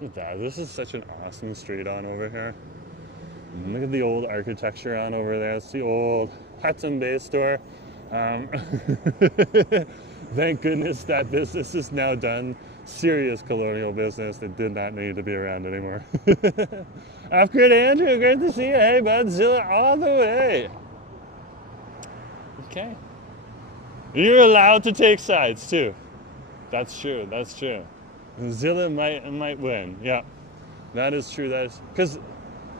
Look at that. This is such an awesome street on over here. Look at the old architecture on over there. It's the old Hudson Bay store. Thank goodness that business is now done. Serious colonial business that did not need to be around anymore. Upgrade Andrew, great to see you. Hey, Budzilla, all the way. Okay. You're allowed to take sides too. That's true. That's true. Zilla might win. Yeah, that is true. That is because,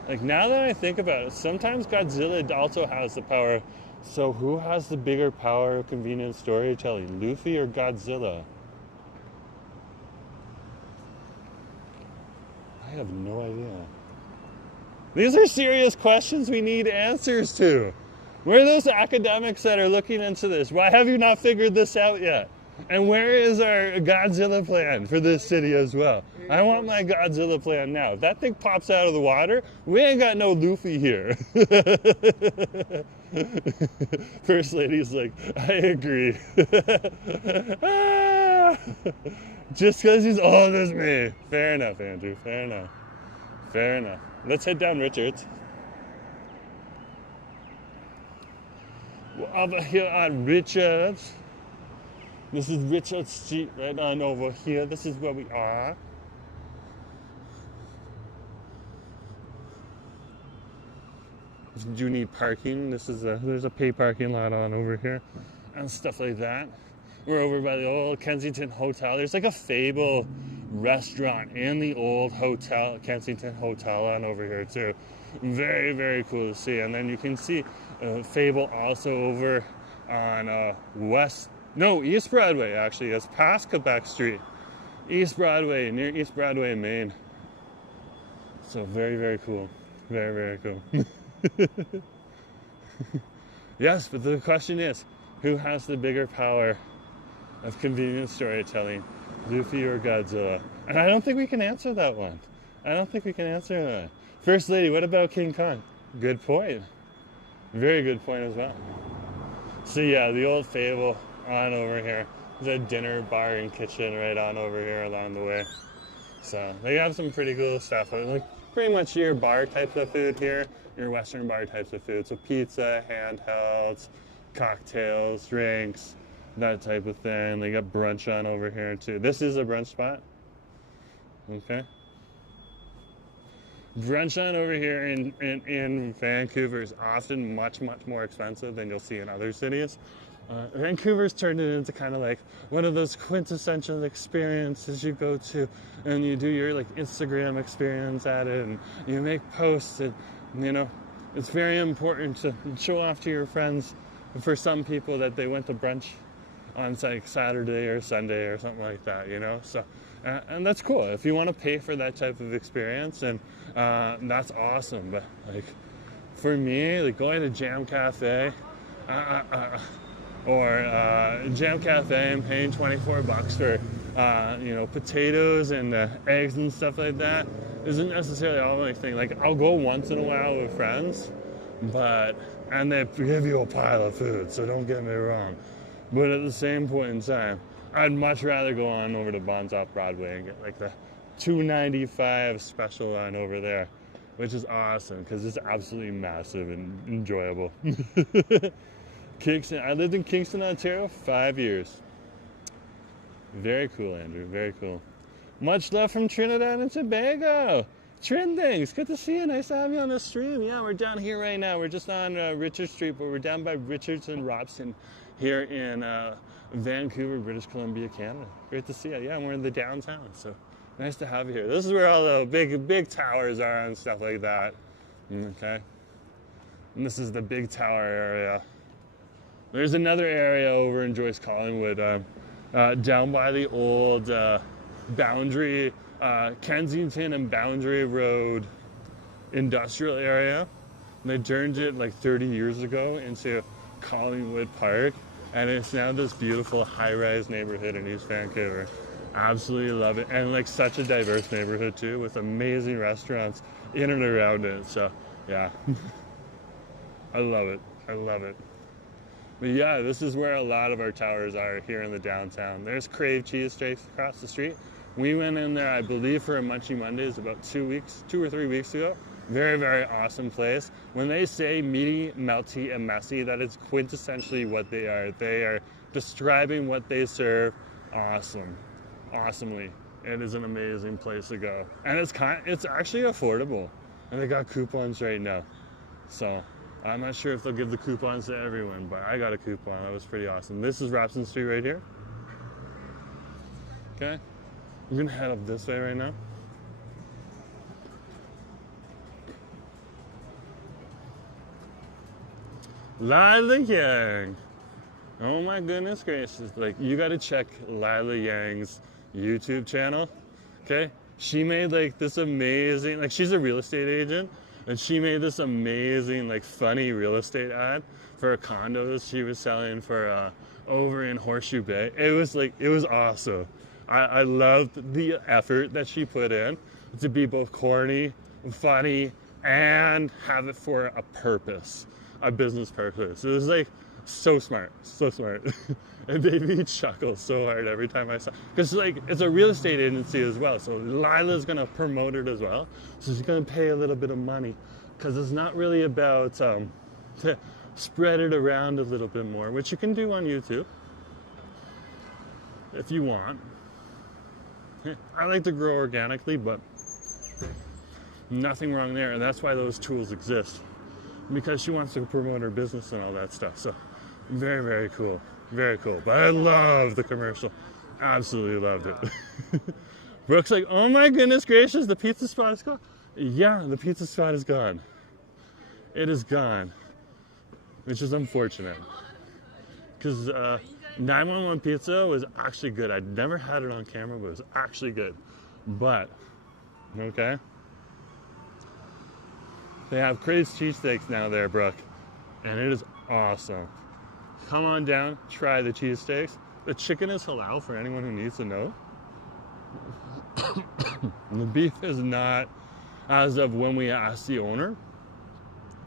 like, now that I think about it, sometimes Godzilla also has the power. So who has the bigger power of convenient storytelling, Luffy or Godzilla? I have no idea. These are serious questions we need answers to. Where are those academics that are looking into this? Why have you not figured this out yet? And where is our Godzilla plan for this city as well? I want my Godzilla plan now. If that thing pops out of the water, we ain't got no Luffy here. First Lady's like, I agree. Just because he's old as me. Fair enough, Andrew. Fair enough. Fair enough. Let's head down Richards. We're over here on Richards. This is Richard Street right on over here. This is where we are. If you do need parking, there's a pay parking lot on over here and stuff like that. We're over by the old Kensington Hotel. There's like a Fable restaurant in the old hotel, Kensington Hotel on over here too. Very, very cool to see. And then you can see Fable also over on East Broadway, actually. It's past Quebec Street. East Broadway, near East Broadway, Maine. So very, very cool. Very, very cool. Yes, but the question is, who has the bigger power of convenient storytelling, Luffy or Godzilla? And I don't think we can answer that one. I don't think we can answer that. First Lady, what about King Kong? Good point. Very good point as well. So yeah, the old Fable on over here. There's a dinner, bar, and kitchen right on over here along the way. So they have some pretty cool stuff. Like pretty much your bar types of food here, your Western bar types of food. So pizza, handhelds, cocktails, drinks, that type of thing. They got brunch on over here too. This is a brunch spot. Okay. Brunch on over here in Vancouver is often much, much more expensive than you'll see in other cities. Vancouver's turned it into kind of like one of those quintessential experiences you go to and you do your like Instagram experience at it and you make posts and it's very important to show off to your friends for some people that they went to brunch on like Saturday or Sunday or something like that, so and that's cool if you want to pay for that type of experience, and that's awesome. But like for me, like going to Jam Cafe or Jam Cafe and paying $24 for potatoes and eggs and stuff like that isn't necessarily all my thing. Like I'll go once in a while with friends, and they give you a pile of food, so don't get me wrong. But at the same point in time, I'd much rather go on over to Bonds Off Broadway and get like the $2.95 special on over there which is awesome because it's absolutely massive and enjoyable. Kingston, I lived in Kingston, Ontario, 5 years. Very cool, Andrew, very cool. Much love from Trinidad and Tobago. Trin things, good to see you. Nice to have you on the stream. Yeah, we're down here right now. We're just on Richard Street, but we're down by Richards and Robson here in Vancouver, British Columbia, Canada. Great to see you. Yeah, we're in the downtown, so nice to have you here. This is where all the big towers are and stuff like that. Okay, and this is the big tower area. There's another area over in Joyce Collingwood, down by the old Boundary, Kensington and Boundary Road industrial area. And they turned it like 30 years ago into Collingwood Park, and it's now this beautiful high-rise neighborhood in East Vancouver. Absolutely love it, and like such a diverse neighborhood too, with amazing restaurants in and around it. So yeah, I love it. I love it. But yeah, this is where a lot of our towers are here in the downtown. There's Crave Cheesesteaks across the street. We went in there, I believe, for a Munchie Mondays about 2 or 3 weeks ago. Very, very awesome place. When they say meaty, melty, and messy, that is quintessentially what they are. They are describing what they serve awesomely. It is an amazing place to go. And it's actually affordable. And they got coupons right now. So I'm not sure if they'll give the coupons to everyone, but I got a coupon. That was pretty awesome. This is Robson Street right here. Okay. I'm gonna head up this way right now. Lila Yang. Oh my goodness gracious. Like, you gotta check Lila Yang's YouTube channel. Okay? She made like this amazing, like she's a real estate agent, and she made this amazing, like funny real estate ad for condos she was selling for over in Horseshoe Bay. It was awesome. I loved the effort that she put in to be both corny, funny, and have it for a purpose, a business purpose. It was like so smart. It made me chuckle so hard every time I saw it. Because like, it's a real estate agency as well, so Lila's gonna promote it as well. So she's gonna pay a little bit of money, because it's not really about to spread it around a little bit more, which you can do on YouTube if you want. I like to grow organically, but nothing wrong there, and that's why those tools exist, because she wants to promote her business and all that stuff. So very, very cool. Very cool. But I love the commercial. Absolutely loved it. Brooke's like, oh my goodness gracious, the pizza spot is gone. Yeah, the pizza spot is gone. It is gone, which is unfortunate, because 911 pizza was actually good. I'd never had it on camera, but it was actually good. But, okay. They have Crave's cheesesteaks now there, Brooke, and it is awesome. Come on down, try the cheesesteaks. The chicken is halal for anyone who needs to know. The beef is not, as of when we asked the owner,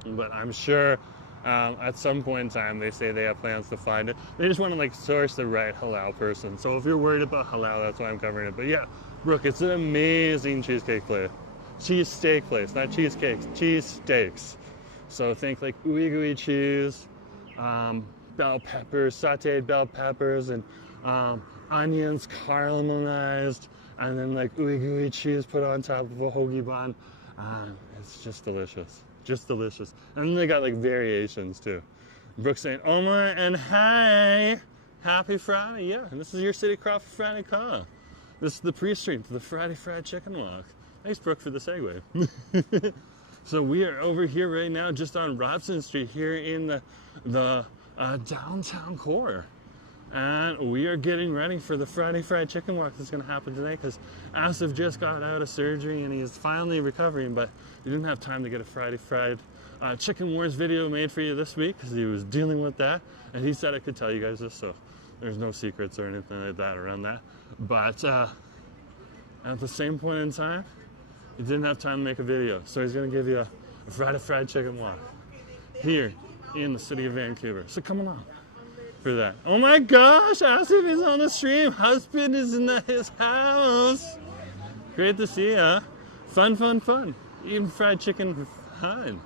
but I'm sure at some point in time they say they have plans to find it. They just want to like source the right halal person. So if you're worried about halal, that's why I'm covering it. But yeah, Brooke, it's an amazing cheesesteak place, not cheesecakes, cheesesteaks. So think like ooey gooey cheese, bell peppers, sauteed bell peppers, and onions caramelized, and then like ooey gooey cheese put on top of a hoagie bun. It's just delicious. Just delicious. And then they got like variations too. Brooke's saying, oh my, and hey, happy Friday. Yeah, and this is your City Crawford Friday Call. This is the pre-stream to the Friday Fried Chicken Walk. Thanks, Brooke, for the segue. So we are over here right now just on Robson Street here in the downtown core. And we are getting ready for the Friday Fried Chicken Walk that's going to happen today, because Asif just got out of surgery and he is finally recovering, but he didn't have time to get a Friday Fried Chicken Wars video made for you this week because he was dealing with that. And he said I could tell you guys this, so there's no secrets or anything like that around that. But at the same point in time, he didn't have time to make a video. So he's going to give you a Friday Fried Chicken Walk here in the city of Vancouver. So come along for that. Oh my gosh, Asif is on the stream. Husband is in his house. Great to see ya. Fun. eating fried chicken fun.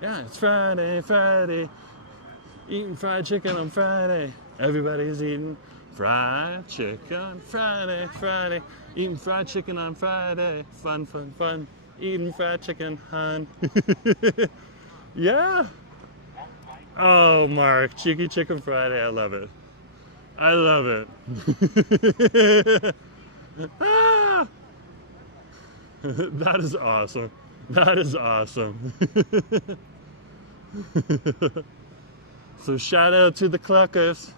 Yeah, it's Friday, Friday. Eating fried chicken on Friday. Everybody's eating fried chicken Friday, Friday. Eating fried chicken on Friday. Fun, fun, fun. Eating fried chicken, hun. Yeah. Oh, Mark, Cheeky Chicken Friday. I love it. I love it. Ah! That is awesome. That is awesome. So shout out to the Cluckers.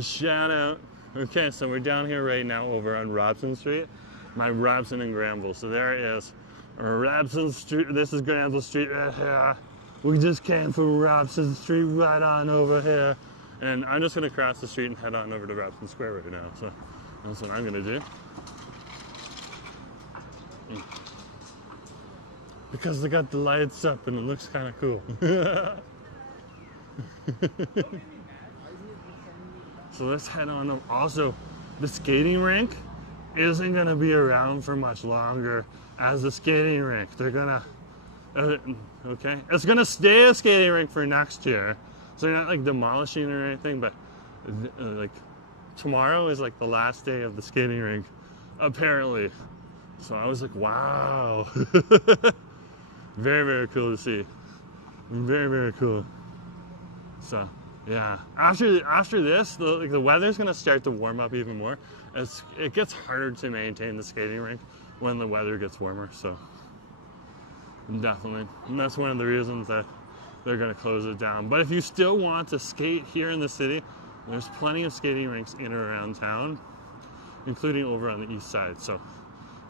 Shout out. Okay, so we're down here right now over on Robson Street. My Robson and Granville. So there it is. Robson Street. This is Granville Street right here. We just came from Robson Street right on over here. And I'm just going to cross the street and head on over to Robson Square right now. So that's what I'm going to do. Because they got the lights up and it looks kind of cool. So let's head on up. Also, the skating rink isn't going to be around for much longer as a skating rink. They're going to, okay? It's going to stay a skating rink for next year. So they're not like demolishing or anything, but like tomorrow is like the last day of the skating rink, apparently. So I was like, wow. Very, very cool to see. Very, very cool. So, yeah. After this, the weather's going to start to warm up even more. It gets harder to maintain the skating rink when the weather gets warmer. So, definitely. And that's one of the reasons that they're going to close it down. But if you still want to skate here in the city, there's plenty of skating rinks in and around town, including over on the east side. So,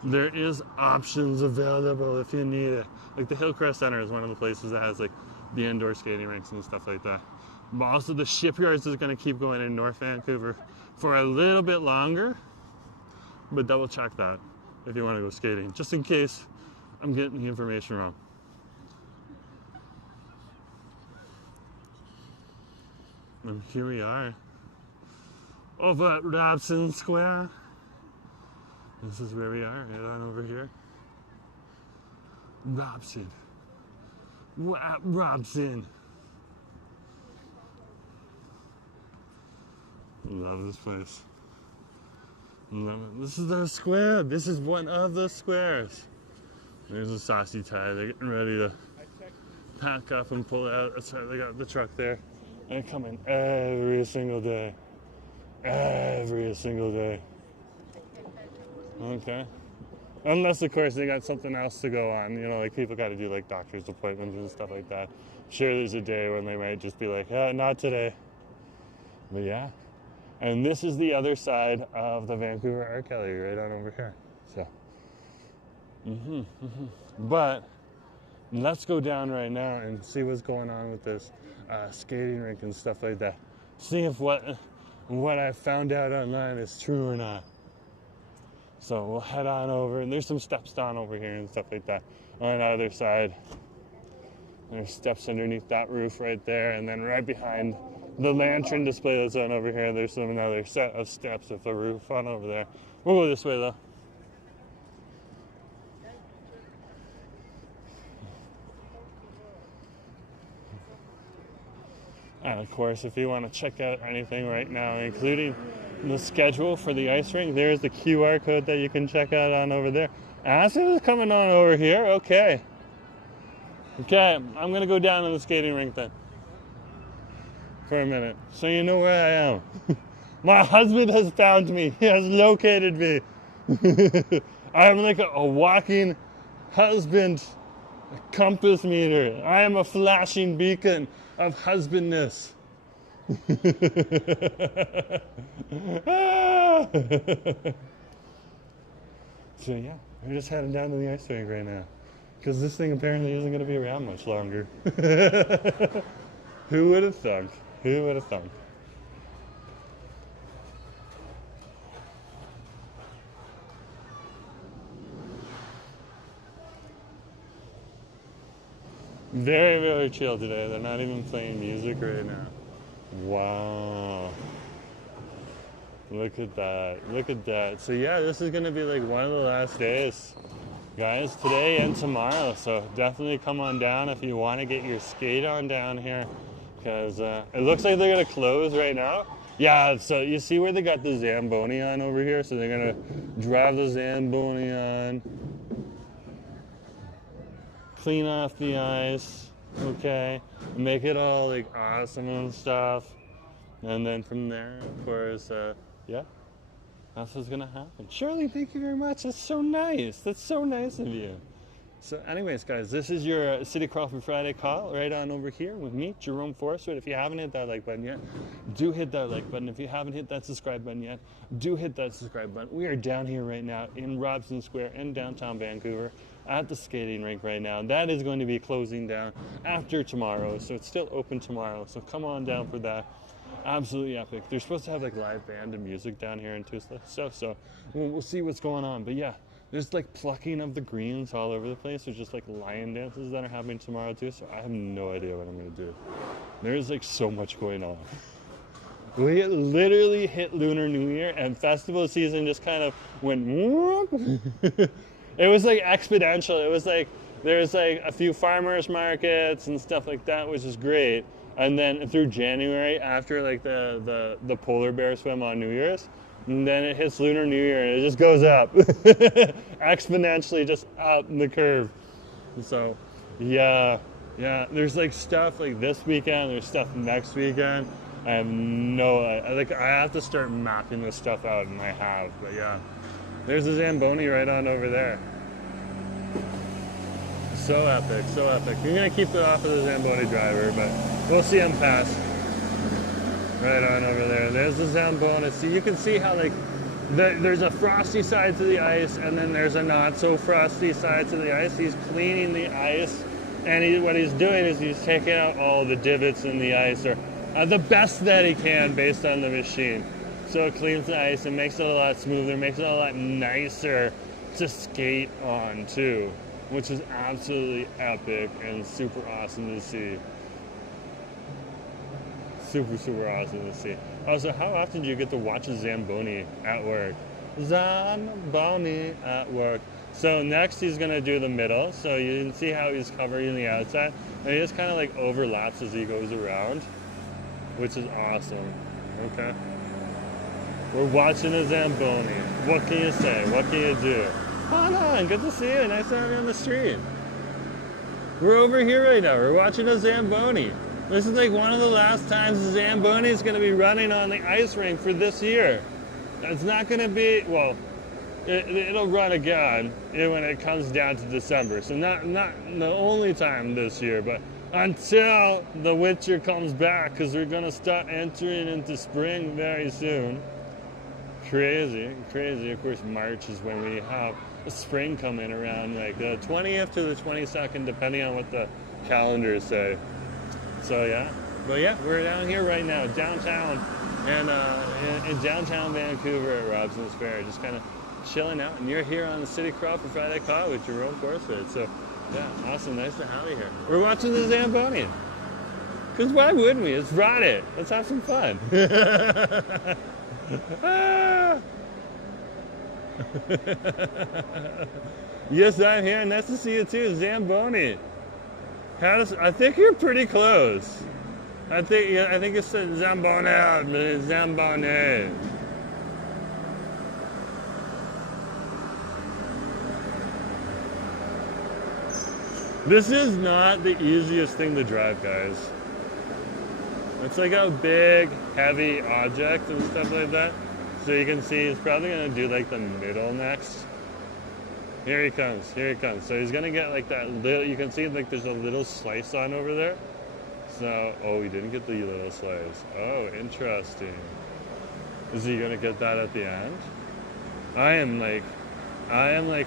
there is options available if you need it. Like the Hillcrest Center is one of the places that has like the indoor skating rinks and stuff like that. But also the Shipyards is going to keep going in North Vancouver for a little bit longer. But double check that if you want to go skating, just in case I'm getting the information wrong. And here we are over at Robson Square. This is where we are, right on over here. Robson. Robson. Love this place. Love it. This is their square. This is one of the squares. There's a saucy tie. They're getting ready to pack up and pull out. That's right, they got the truck there. They come in every single day. Every single day. Okay. Unless, of course, they got something else to go on. You know, like people got to do like doctor's appointments and stuff like that. Sure, there's a day when they might just be like, not today. But yeah. And this is the other side of the Vancouver Art Gallery right on over here. So. But let's go down right now and see what's going on with this skating rink and stuff like that. See if what I found out online is true or not. So we'll head on over, and there's some steps down over here and stuff like that. On the other side, there's steps underneath that roof right there, and then right behind the lantern display that's on over here, there's another set of steps with the roof on over there. We'll go this way though. And of course, if you want to check out anything right now, including the schedule for the ice rink, there's the QR code that you can check out on over there. Acid is coming on over here. Okay, I'm going to go down to the skating rink then for a minute, so you know where I am. My husband has found me. He has located me. I am like a walking husband compass meter. I am a flashing beacon of husbandness. So yeah, we're just heading down to the ice rink right now, because this thing apparently isn't going to be around much longer. Who would have thunk? Who would have thunk? Very, very chill today. They're not even playing music right now. Wow. Look at that. Look at that. So yeah, this is going to be like one of the last days guys, today and tomorrow. So definitely come on down if you want to get your skate on down here, because it looks like they're gonna close right now. Yeah, so you see where they got the Zamboni on over here? So they're gonna drive the Zamboni on, clean off the ice, okay, make it all like awesome and stuff. And then from there, of course, yeah, that's what's gonna happen. Shirley, thank you very much. That's so nice. That's so nice of you. So anyways, guys, this is your City Crawford Friday call right on over here with me, Jerome Forrestwood. If you haven't hit that like button yet, do hit that like button. If you haven't hit that subscribe button yet, do hit that subscribe button. We are down here right now in Robson Square in downtown Vancouver at the skating rink right now. That is going to be closing down after tomorrow, so it's still open tomorrow. So come on down for that. Absolutely epic. They're supposed to have like live band and music down here and stuff, so we'll see what's going on. But yeah, there's like plucking of the greens all over the place. There's just like lion dances that are happening tomorrow too, so I have no idea what I'm gonna do. There's like so much going on. We literally hit Lunar New Year and festival season just kind of went it was like exponential. It was like there's like a few farmers markets and stuff like that, which is great. And then through January, after like the polar bear swim on New Year's, and then it hits Lunar New Year and it just goes up exponentially, just up the curve. So yeah, there's like stuff like this weekend, there's stuff next weekend. I have I have to start mapping this stuff out, and I have. But yeah, there's the Zamboni right on over there. So epic, so epic. You're gonna keep it off of the Zamboni driver, but we'll see him pass. Right on over there. There's the Zamboni. See, you can see how like there's a frosty side to the ice, and then there's a not so frosty side to the ice. He's cleaning the ice, and what he's doing is he's taking out all the divots in the ice, or the best that he can based on the machine. So it cleans the ice and makes it a lot smoother, makes it a lot nicer to skate on too, which is absolutely epic and super awesome to see. Super, super awesome to see. Also, how often do you get to watch a Zamboni at work? Zamboni at work. So next he's going to do the middle. So you can see how he's covering the outside. And he just kind of like overlaps as he goes around, which is awesome. Okay. We're watching a Zamboni. What can you say? What can you do? Hold on, good to see you. Nice to have you on the street. We're over here right now. We're watching a Zamboni. This is like one of the last times the Zamboni is going to be running on the ice rink for this year. It's not going to be, well, it'll run again when it comes down to December. So not the only time this year, but until the winter comes back, because we're going to start entering into spring very soon. Crazy, crazy. Of course, March is when we have spring coming around, like the 20th to the 22nd, depending on what the calendars say. So yeah, but yeah, we're down here right now, downtown, and in downtown Vancouver at Robson Square, just kind of chilling out. And you're here on the City Crawford Fryday Call with Jerome Forrestwood. So yeah, awesome, nice to have you here. We're watching the Zamboni, because why wouldn't we? It's Friday. Let's have some fun. Yes, I'm here. Nice to see you too, Zamboni. I think you're pretty close. I think you said Zamboni, Zamboni. This is not the easiest thing to drive, guys. It's like a big, heavy object and stuff like that. So you can see he's probably gonna do like the middle next. Here he comes, here he comes. So he's gonna get like that little, you can see like there's a little slice on over there. So, oh, he didn't get the little slice. Oh, interesting. Is he gonna get that at the end? I am like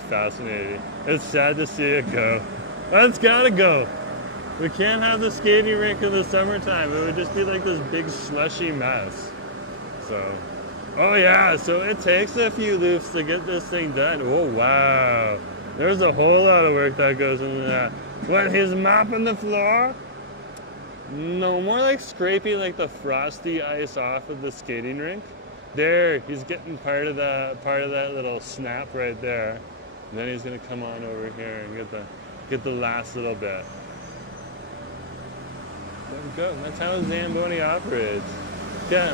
fascinated. It's sad to see it go. That's gotta go. We can't have the skating rink in the summertime. It would just be like this big slushy mess. So, oh yeah, so it takes a few loops to get this thing done. Oh wow, there's a whole lot of work that goes into that. What, he's mopping the floor? No, more like scraping like the frosty ice off of the skating rink. There, he's getting part of that little snap right there. Then he's gonna come on over here and get the last little bit. Let him go. That's how a Zamboni operates. Yeah,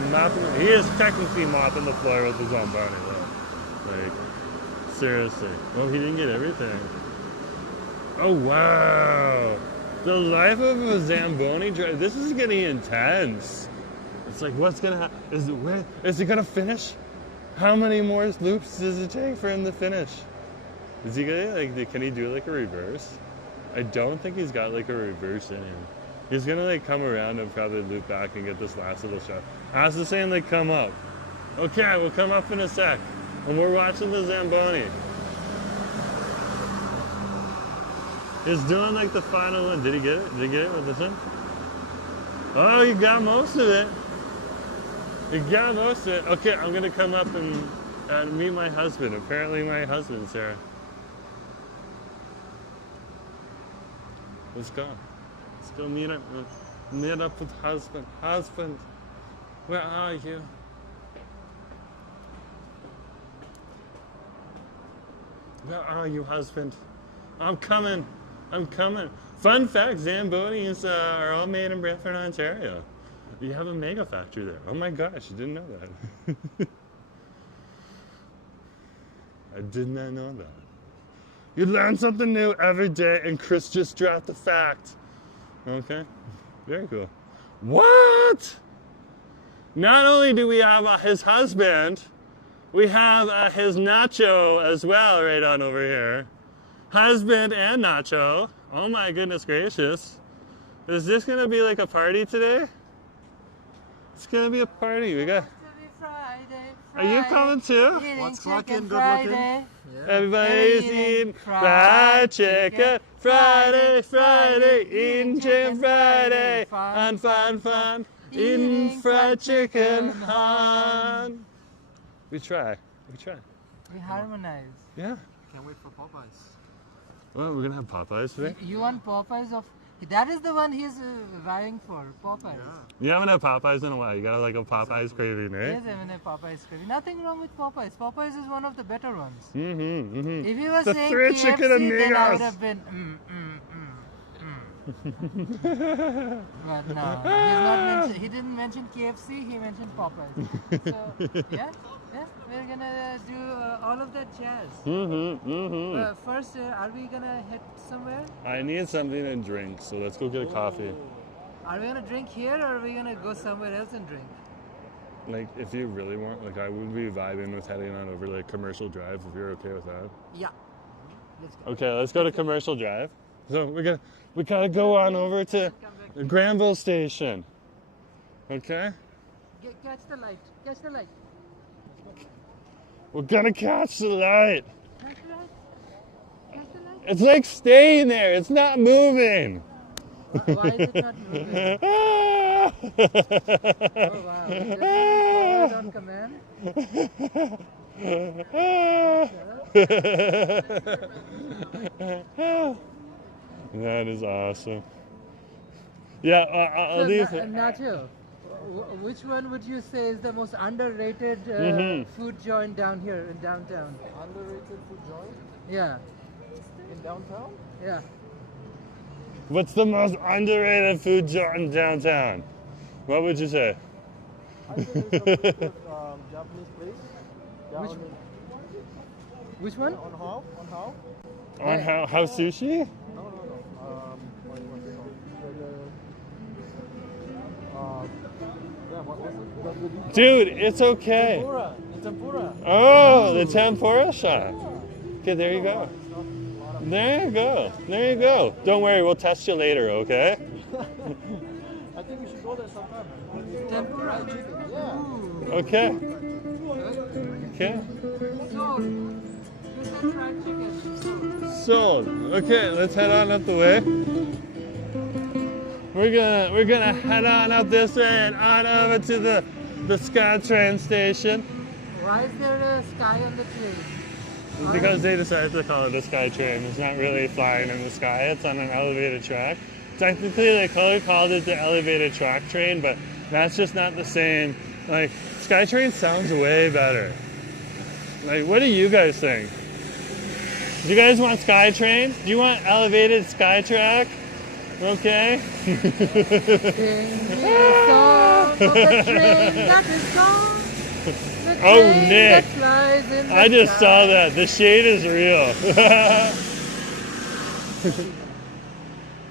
he is technically mopping the floor with the Zamboni though. Like, seriously. Oh, he didn't get everything. Oh wow. The life of a Zamboni driver. This is getting intense. It's like, what's gonna happen? Is it gonna finish? How many more loops does it take for him to finish? Is he gonna, like, can he do like a reverse? I don't think he's got like a reverse in him. He's gonna like come around and probably loop back and get this last little shot. As the saying, like, come up. Okay, we'll come up in a sec. And we're watching the Zamboni. He's doing like the final one. Did he get it? Did he get it with this one? Oh, you got most of it. You got most of it. Okay, I'm gonna come up and meet my husband. Apparently my husband's here. Let's go. Let's go meet up with husband. Husband, where are you? Where are you, husband? I'm coming. I'm coming. Fun fact, Zambonis are all made in Brantford, Ontario. You have a mega factory there. Oh my gosh, you didn't know that. I did not know that. You learn something new every day, and Chris just dropped the fact. Okay, very cool. What? Not only do we have his husband, we have his Nacho as well right on over here. Husband and Nacho. Oh my goodness gracious. Is this gonna be like a party today? It's gonna be a party. We got. Friday. Are you coming too? What's clocking? Good looking. Yeah. Everybody's eating fried chicken. Friday, Friday, eating chicken Friday. Fun, fun, fun. Eating fried chicken. Fun. We try. We harmonize. Yeah. Can't wait for Popeyes. Well, we're gonna have Popeyes today. You want Popeyes of? That is the one he's vying for. Popeyes. Yeah. You haven't had Popeyes in a while. You got like a Popeyes craving, eh? Yes, even a Popeyes curry. Nothing wrong with Popeyes. Popeyes is one of the better ones. Mm-hmm. If you were The saying three KFC, chicken then I would amigos. have been But no, he didn't mention KFC. He mentioned Popeyes. So yeah, we're gonna do all of that jazz. First, are we gonna head somewhere? I need something to drink, so let's go get a coffee. Are we gonna drink here, or are we gonna go somewhere else and drink? Like, if you really want, like, I would be vibing with heading on over to like Commercial Drive if you're okay with that. Yeah. Let's go. Okay, let's go to Commercial Drive. So we gotta go on over to the Granville station. Okay? Catch the light. Catch the light. We're gonna catch the light. Catch the light. Catch the light. It's like staying there. It's not moving. Why is it not moving? Ah! Oh wow. Is it on command? That is awesome. Yeah, I'll leave. Nacho, which one would you say is the most underrated food joint down here in downtown? Underrated food joint Yeah. in downtown? Yeah. What's the most underrated food joint in downtown? What would you say? I think it's a good, Japanese place. Down Which one? on how? On how? On how sushi? No. What's it called? What was it? Dude, it's okay. Tempura. The tempura. Oh, the tempura shop. Okay, there you go. There you go. There you go. Don't worry, we'll test you later, okay? I think we should go there sometime. Tempura. Yeah. Okay. Okay. Sold. You said fried chicken. Sold. Okay, let's head on up the way. We're gonna head on up this way and on over to the SkyTrain station. Why is there a sky on the train? Because they decided to call it a SkyTrain. It's not really flying in the sky, it's on an elevated track. Technically, they called it the elevated track train, but that's just not the same. Like, SkyTrain sounds way better. Like, what do you guys think? Do you guys want SkyTrain? Do you want elevated SkyTrack? Okay. Sing me a song of the train that is gone. The Oh, train Nick. that flies in the I just sky. saw that. The shade is real.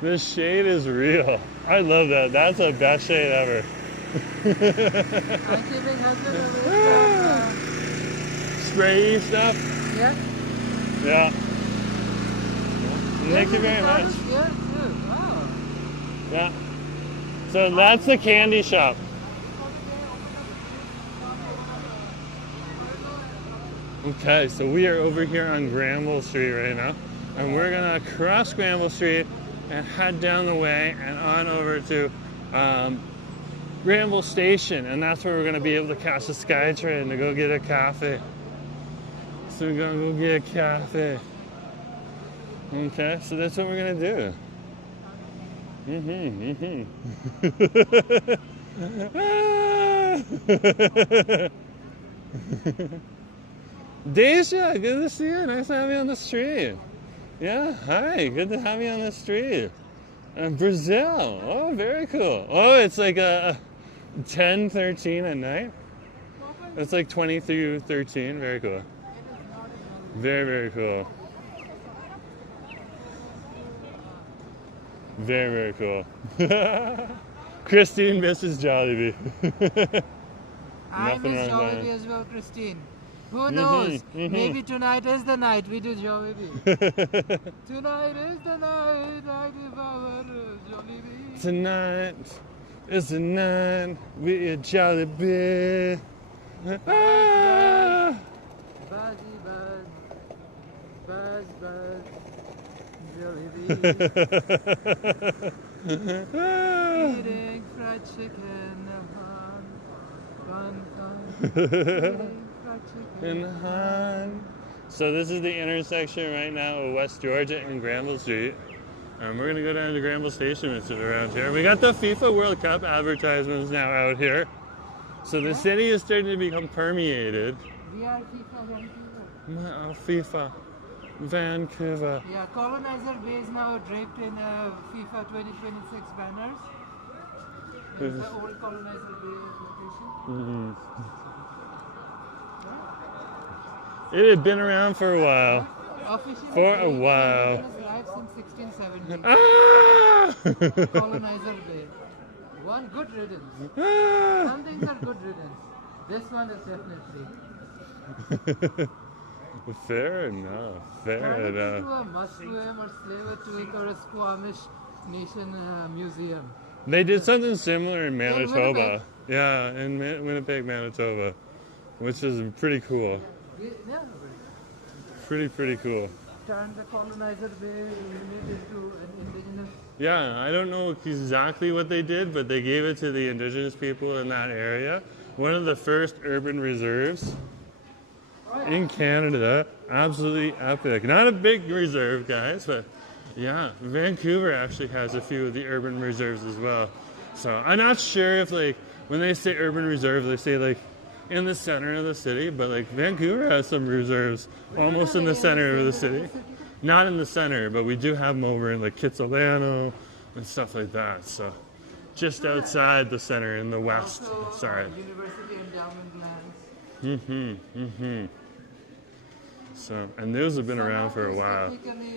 The shade is real. I love that. That's the best shade ever. I'm keeping husband away Spray stuff? from, yeah. Yeah. Thank you very much. Yeah, too. Wow. Yeah. So that's the candy shop. Okay, so we are over here on Granville Street right now, and we're gonna cross Granville Street and head down the way and on over to Granville Station, and that's where we're gonna be able to catch the SkyTrain to go get a cafe. So we're gonna go get a cafe. Okay, so that's what we're gonna do. Deja, good to see you. Nice to have you on the street. Yeah, hi, good to have you on the street. Brazil, oh, very cool. Oh, it's like 10:13 at night. It's like 20 through 13, very cool. Very, very cool. Very, very cool. Christine misses Jollibee. I Nothing miss wrong with Jollibee that. as well, Christine. Who knows? Maybe tonight is the night we do Jollibee. Tonight is the night I devour Jollibee. Tonight is the night we eat Jollibee. Ah! Buzzy buzz, buzz buzz, Jollibee. Eating fried chicken, fun, fun. Eating fried chicken. In Han. So this is the intersection right now of West Georgia and Granville Street. We're gonna go down to Granville Station, which is around here. We got the FIFA World Cup advertisements now out here. So the city is starting to become permeated. We are FIFA Vancouver. FIFA Vancouver. Yeah, Colonizer Bay is now draped in FIFA 2026 banners. It's the old Colonizer Bay location. It had been around for a while. Officially For a Bay while. has live since 1670. Ah! Colonizer Bay. One good riddance. Ah! Some things are good riddance. This one is definitely. Fair enough. Fair Turn it enough. into a must-swim or slave-a-twig or a Squamish Nation museum. They did something similar in Manitoba. Winnipeg? Yeah, in Winnipeg, Manitoba, which is pretty cool. Yeah, Pretty cool. turn the Colonizer Bay unit into an indigenous. Yeah, I don't know exactly what they did, but they gave it to the indigenous people in that area. One of the first urban reserves in Canada. Absolutely epic. Not a big reserve, guys, but yeah, Vancouver actually has a few of the urban reserves as well. So I'm not sure if, like, when they say urban reserve, they say like in the center of the city, but like Vancouver has some reserves almost in the center of the city. Not in the center, but we do have them over in like Kitsilano and stuff like that. So just outside the center in the west. Also, Sorry. University endowment lands. So, and those have been around for a while. Technically,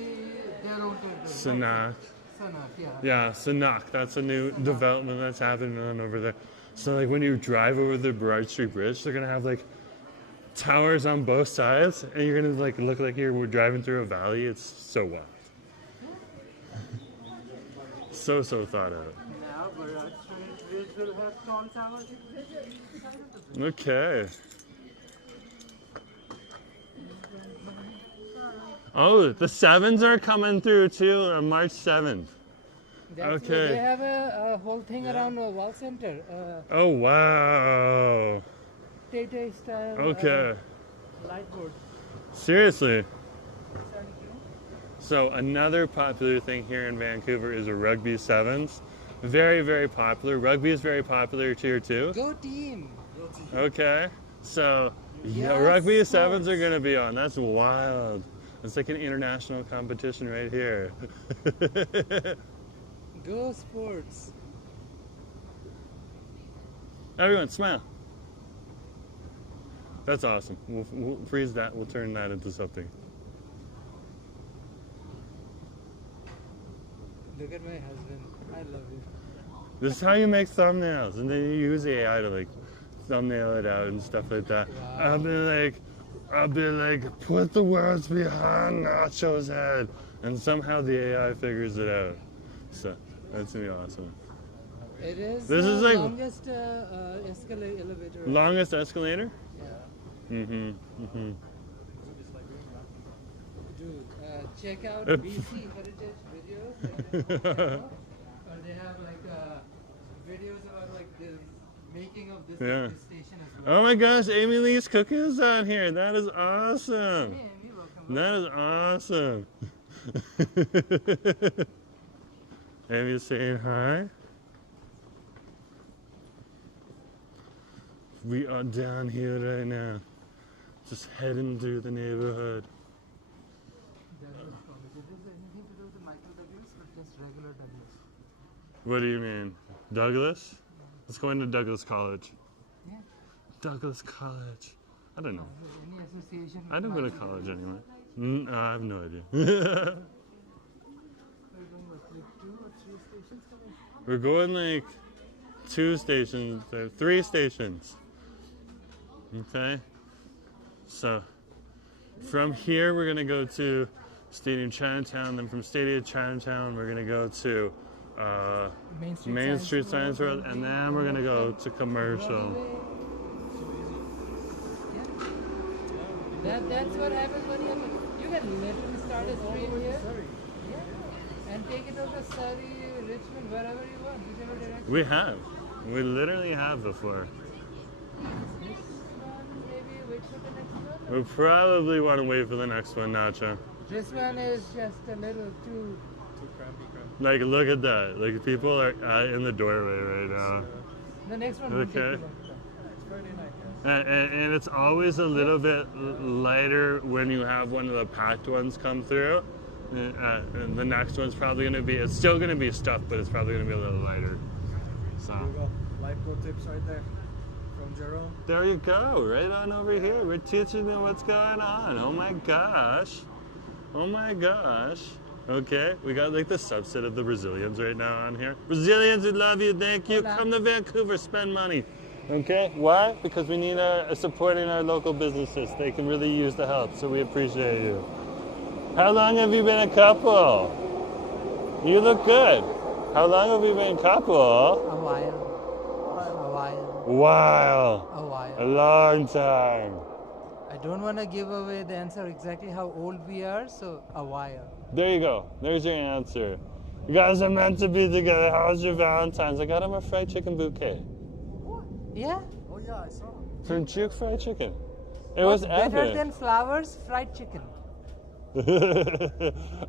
their own territory. Sanak. Sanak, yeah. Yeah, Sanak. That's a new development that's happening on over there. So like when you drive over the Broad Street Bridge, they're gonna have like towers on both sides, and you're gonna like look like you're driving through a valley. It's so wild. So thought out. Now, Broad Street Bridge will have tall towers. Okay. Oh, the sevens are coming through too on March 7th. Okay. They have a whole thing around a wall center. Oh wow. Tay style. Okay. Light board. Seriously. So another popular thing here in Vancouver is a rugby sevens. Very popular. Rugby is very popular tier 2. Go team. Okay. So yeah, Yes, rugby sports. sevens are gonna be on. That's wild. It's like an international competition right here. Go sports. Everyone, smile. That's awesome. We'll freeze that. We'll turn that into something. Look at my husband. I love you. This is how you make thumbnails, and then you use AI to like thumbnail it out and stuff like that. Wow. I'll be like, put the words behind Nacho's head, and somehow the AI figures it out. So that's gonna be awesome. It is This the is like- longest elevator. Longest escalator? Yeah. Mm-hmm. Dude, check out BC Heritage videos. Or they have like videos about like the making of this, Yeah. this station as well. Oh my gosh, Amy Lee's cookies on here. That is awesome. Hey, Amy, welcome. That is awesome. Amy's saying hi. We are down here right now, just heading through the neighborhood. Douglas College. It is anything to do with Michael Douglas or just regular Douglas? What do you mean? Douglas? Let's go into Douglas College. Yeah. Douglas College. I don't know. Any association with I don't go to Michael college Douglas? anyway. I have no idea. We're going what, like 2 or 3 stations coming? We're going like 2 stations, 3 stations. Okay? So, from here we're going to go to Stadium Chinatown, then from Stadium Chinatown we're going to go to Main Street Science World, and then we're going to go to Commercial. Yeah. That's what happens when you can literally start a stream here. Yeah. And take it over Surrey, Richmond, wherever you want, whichever direction. We have. We literally have before. This one, maybe wait for the next one. We probably want to wait for the next one, Nacho. This one is just a little too. Like, look at that. Like, people are in the doorway right now. The next one will take Okay. you next time. It's Friday night, guys. And it's always a little bit lighter when you have one of the packed ones come through. And the next one's probably going to be, it's still going to be stuffed, but it's probably going to be a little lighter. So, Here you go. Life pro tips right there from Jerome. there you go. Right on over here. We're teaching them what's going on. Oh my gosh. Oh my gosh. Okay, we got like the subset of the Brazilians right now on here. Brazilians, we love you. Thank you. Hola. Come to Vancouver, spend money. Okay, why? Because we need supporting our local businesses. They can really use the help, so we appreciate you. How long have you been a couple? You look good. How long have you been a couple? A while. A while. Wow. A while. A long time. I don't want to give away the answer exactly how old we are, so a while. There you go. There's your answer. You guys are meant to be together. How's your Valentine's? I got him a fried chicken bouquet. Yeah? Oh yeah, I saw. From Juke Fried Chicken. It What's was better epic. than flowers? Fried chicken.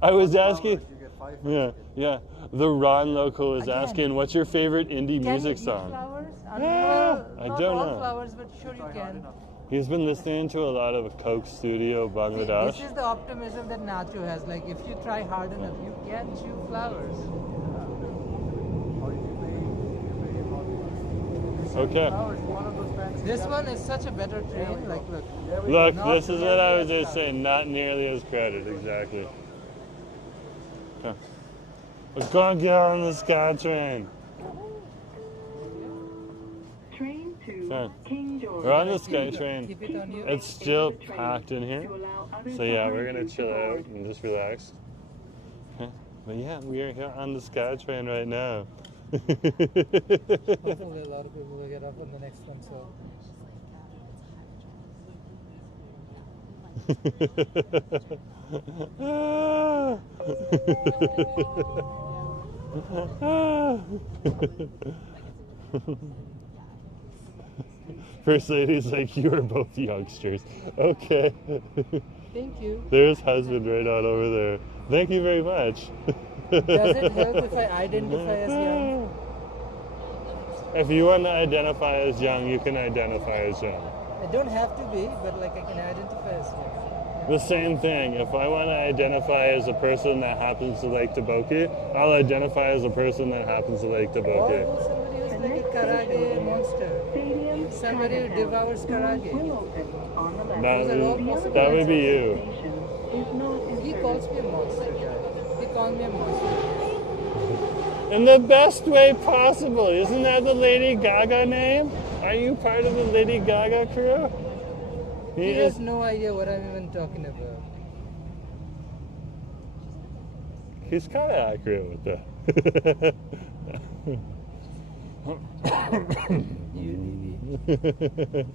I was asking. You get 5. Yeah. The Ron local is Again. asking, what's your favorite indie Can music you eat song? flowers? Yeah, I not don't all know. flowers, but sure you can. He's been listening to a lot of Coke Studio See, Bangladesh. this is the optimism that Nacho has. Like, if you try hard enough, you can chew flowers. How did you pay? Okay. Flowers, one of those fancy. This one is such a better train. Like, look. Look, Not this is what I was nearly just as saying. Not nearly as crowded, exactly. Okay. Let's go and get on the SkyTrain. Train to Sorry. King George. We're on the Keep it SkyTrain. on you. It's still packed in here. So yeah, we're gonna chill out and just relax. Okay. But yeah, we are here on the SkyTrain right now. Hopefully, a lot of people will get up on the next one. So. First lady's like, you are both youngsters. Okay. Thank you. There's husband right on over there. Thank you very much. Does it help if I identify as young? If you want to identify as young, you can identify as young. I don't have to be, but like I can identify as young. The same thing. If I want to identify as a person that happens to like Taboki, I'll identify as a person that happens to like Taboki. Or somebody who's like a karage monster. Somebody who devours karage. That would be you. He calls me a monster. He calls me a monster. In the best way possible. Isn't that the Lady Gaga name? Are you part of the Lady Gaga crew? He has no idea what I'm even talking about. He's kind of accurate with that.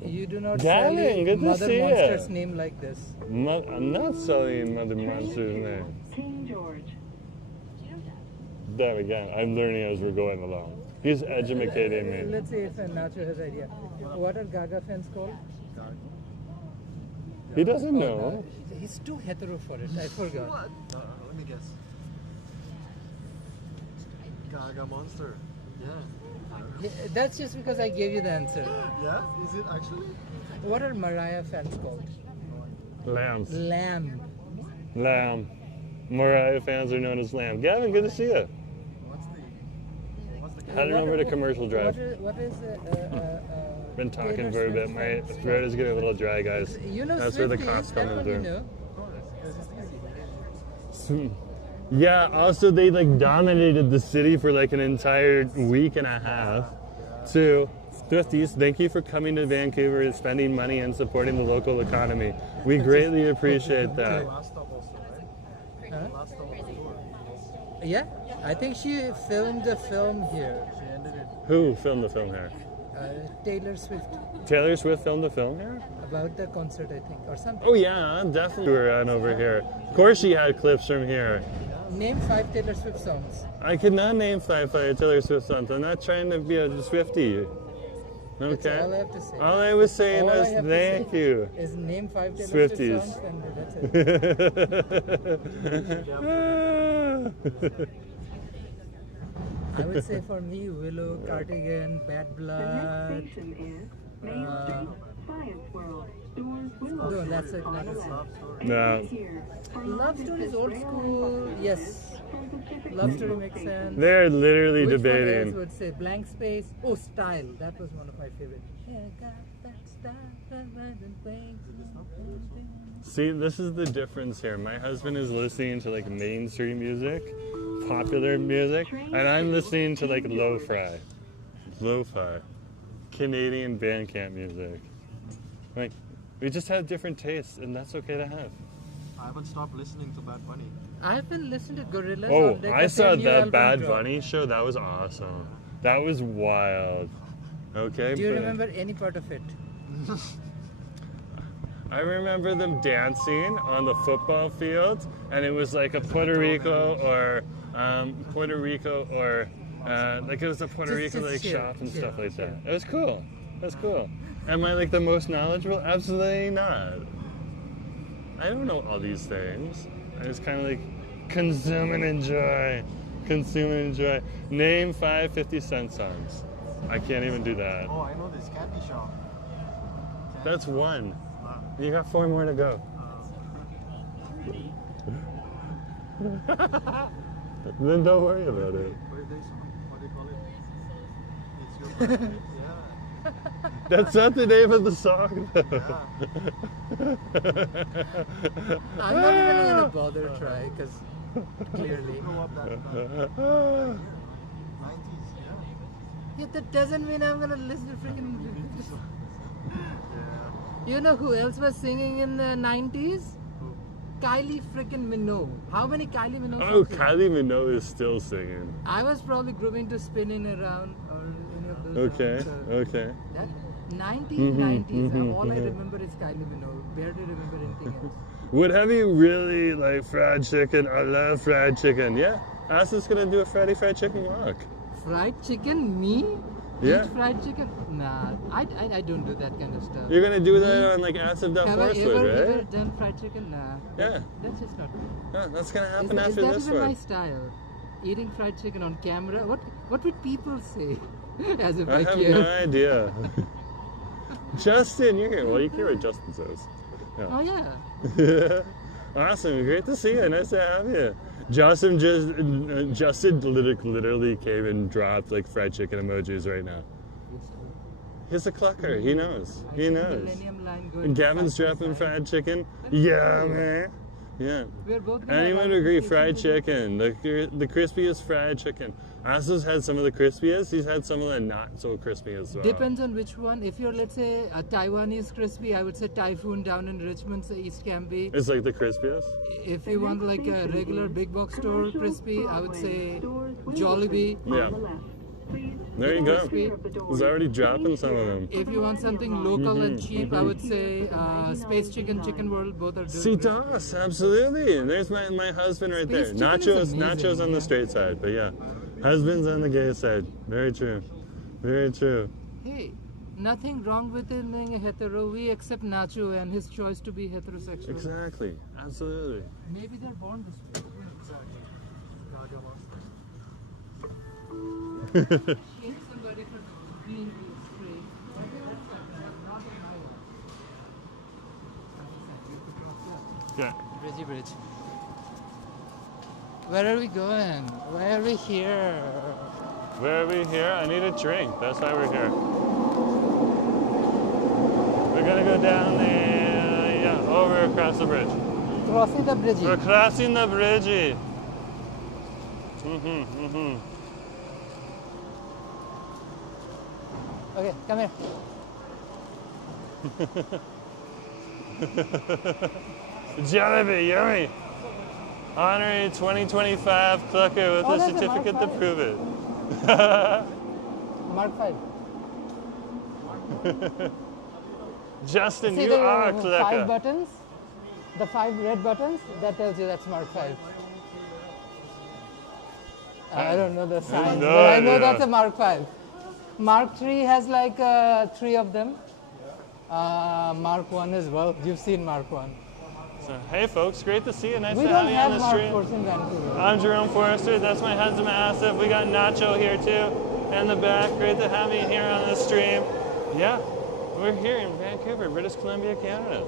You do not Darling, sell good to Mother see Monster's ya. name like this. I'm not selling Mother Monster's name. King George. There we go. I'm learning as we're going along. He's educating me. Let's see if Nacho has idea. What are Gaga fans called? He doesn't Oh, know. no. He's too hetero for it. I forgot. Let me guess. Gaga Monster. Yeah, that's just because I gave you the answer. Yeah? Is it actually? What are Mariah fans called? Lambs. Lamb. Lamb. Mariah fans are known as Lamb. Gavin, good to see you. What's the Head over to Commercial Drive. What is Been talking Taylor for a bit. Swift My fans? throat is getting a little dry, guys. You know That's where the Swifties, cough's coming that's what you through. know. Yeah, also they like dominated the city for like an entire week and a half. So, Swifties, thank you for coming to Vancouver and spending money and supporting the local economy. We greatly appreciate that. last stop also, right? Huh? Last stop on the tour. Yeah, I think she filmed the film here. She ended it. Who filmed the film here? Taylor Swift, Taylor Swift filmed the film here? about the concert, I think, or something. Oh yeah, definitely. We were on over here. Of course she had clips from here. Name 5 Taylor Swift songs. I could not name 5 Taylor Swift songs. I'm not trying to be a Swiftie. That's Okay. all I have to say. All I was saying All I was have to thank say you. Is name 5 Taylor Swifties. Swift songs, and that's it. I would say for me, Willow, Cardigan, Bad The Blood. next station is Main Street, Science World. Doors will No, open that's it. on the That's left. No. Here for Love Story is old school. Yes. Love Story makes sense. They're literally Which one else debating. would say Blank Space? Oh, Style. That was one of my favorite. Yeah, got that style, that random thing. See, this is the difference here. My husband is listening to like mainstream music, popular music, and I'm listening to like lo-fi, Canadian Bandcamp music. Like, we just have different tastes, and that's okay to have. I haven't stopped listening to Bad Bunny. I've been listening to Gorillaz Oh, all day. I 'cause saw their new that album Bad dropped. Bunny show. That was awesome. That was wild. Okay. Do you but remember any part of it? I remember them dancing on the football field, and it was like a Puerto Rico or like it was a Puerto Just Rico like chill, shop and chill, stuff like chill. that. It was cool. It was cool. Am I like the most knowledgeable? Absolutely not. I don't know all these things. I just kind of like consume and enjoy. Consume and enjoy. Name 5 50-cent songs. I can't even do that. Oh, I know this candy shop. That's one. You got 4 more to go. Then don't worry about it. Birthday song. What do you call it? It's your birthday. Yeah. That's not the name of the song, though. I'm not even gonna bother try because clearly. Grow up that 90s, yeah. Yeah, that doesn't mean I'm gonna listen to freaking. Yeah. You know who else was singing in the 90s? Kylie freaking Minogue. How many Kylie Minogue? Oh, songs you know? Kylie Minogue is still singing. I was probably grooving to Spinning Around or any of those. Okay, songs, so okay. That 1990s. All I remember is Kylie Minogue. Barely remember anything else. What have you really like fried chicken? I love fried chicken. Yeah, Ass is gonna do a Friday fried chicken walk. Fried chicken? Me? Yeah. Eat fried chicken? Nah, I don't do that kind of stuff. You're gonna do that on like Ass of Have I Force ever right? done fried chicken? Nah. Yeah. That's just not. Yeah, that's gonna Is, happen is after that this even my one. style? Eating fried chicken on camera? What would people say? As if I I have care. no idea. Justin, you're here. Well, you care what Justin says. Yeah. Oh yeah. Awesome, great to see you. Nice to have you. Justin literally came and dropped like fried chicken emojis right now. He's a clucker. He knows. He knows. And Gavin's dropping fried chicken. Yeah, man. Yeah. Anyone would agree, fried chicken. The crispiest fried chicken. Asa's had some of the crispiest. He's had some of the not so crispy as well. Depends on which one. If you're, let's say, a Taiwanese crispy, I would say Typhoon down in Richmond, East Cambie. It's like the crispiest? If you want like a regular big box store crispy, I would say Jollibee. Yeah. There you go. He's already dropping some of them. If you want something local and cheap, I would say Space Chicken, Chicken World, both are doing great. Citas, absolutely. And there's my husband right there. Space chicken is amazing, Nachos on the straight side, but yeah. Husband's on the gay side. Very true. Very true. Hey, nothing wrong with him being a hetero. We accept Nacho and his choice to be heterosexual. Exactly. Absolutely. Maybe they're born this way. Exactly. Somebody for being straight. Yeah. Bridgey Bridge. Where are we going? Why are we here? Where are we here? I need a drink. That's why we're here. We're gonna go down over across the bridge. Crossing the bridge. We're crossing the bridge. Okay, come here. Jollibee, yummy. Honorary 2025 clucker with a certificate to prove it. Mark 5. Justin, See you the are a 5 clucker. buttons? The 5 red buttons? That tells you that's Mark 5. I don't know the signs, no but I know idea. that's a Mark 5. Mark 3 has like 3 of them. Mark 1 as well. You've seen Mark 1. So, hey folks, great to see you. Nice We to don't have you on have the Mark stream. 4 in Vancouver. I'm Jerome Forrester. That's my husband Asif. We got Nacho here too in the back. Great to have you here on the stream. Yeah, we're here in Vancouver, British Columbia, Canada.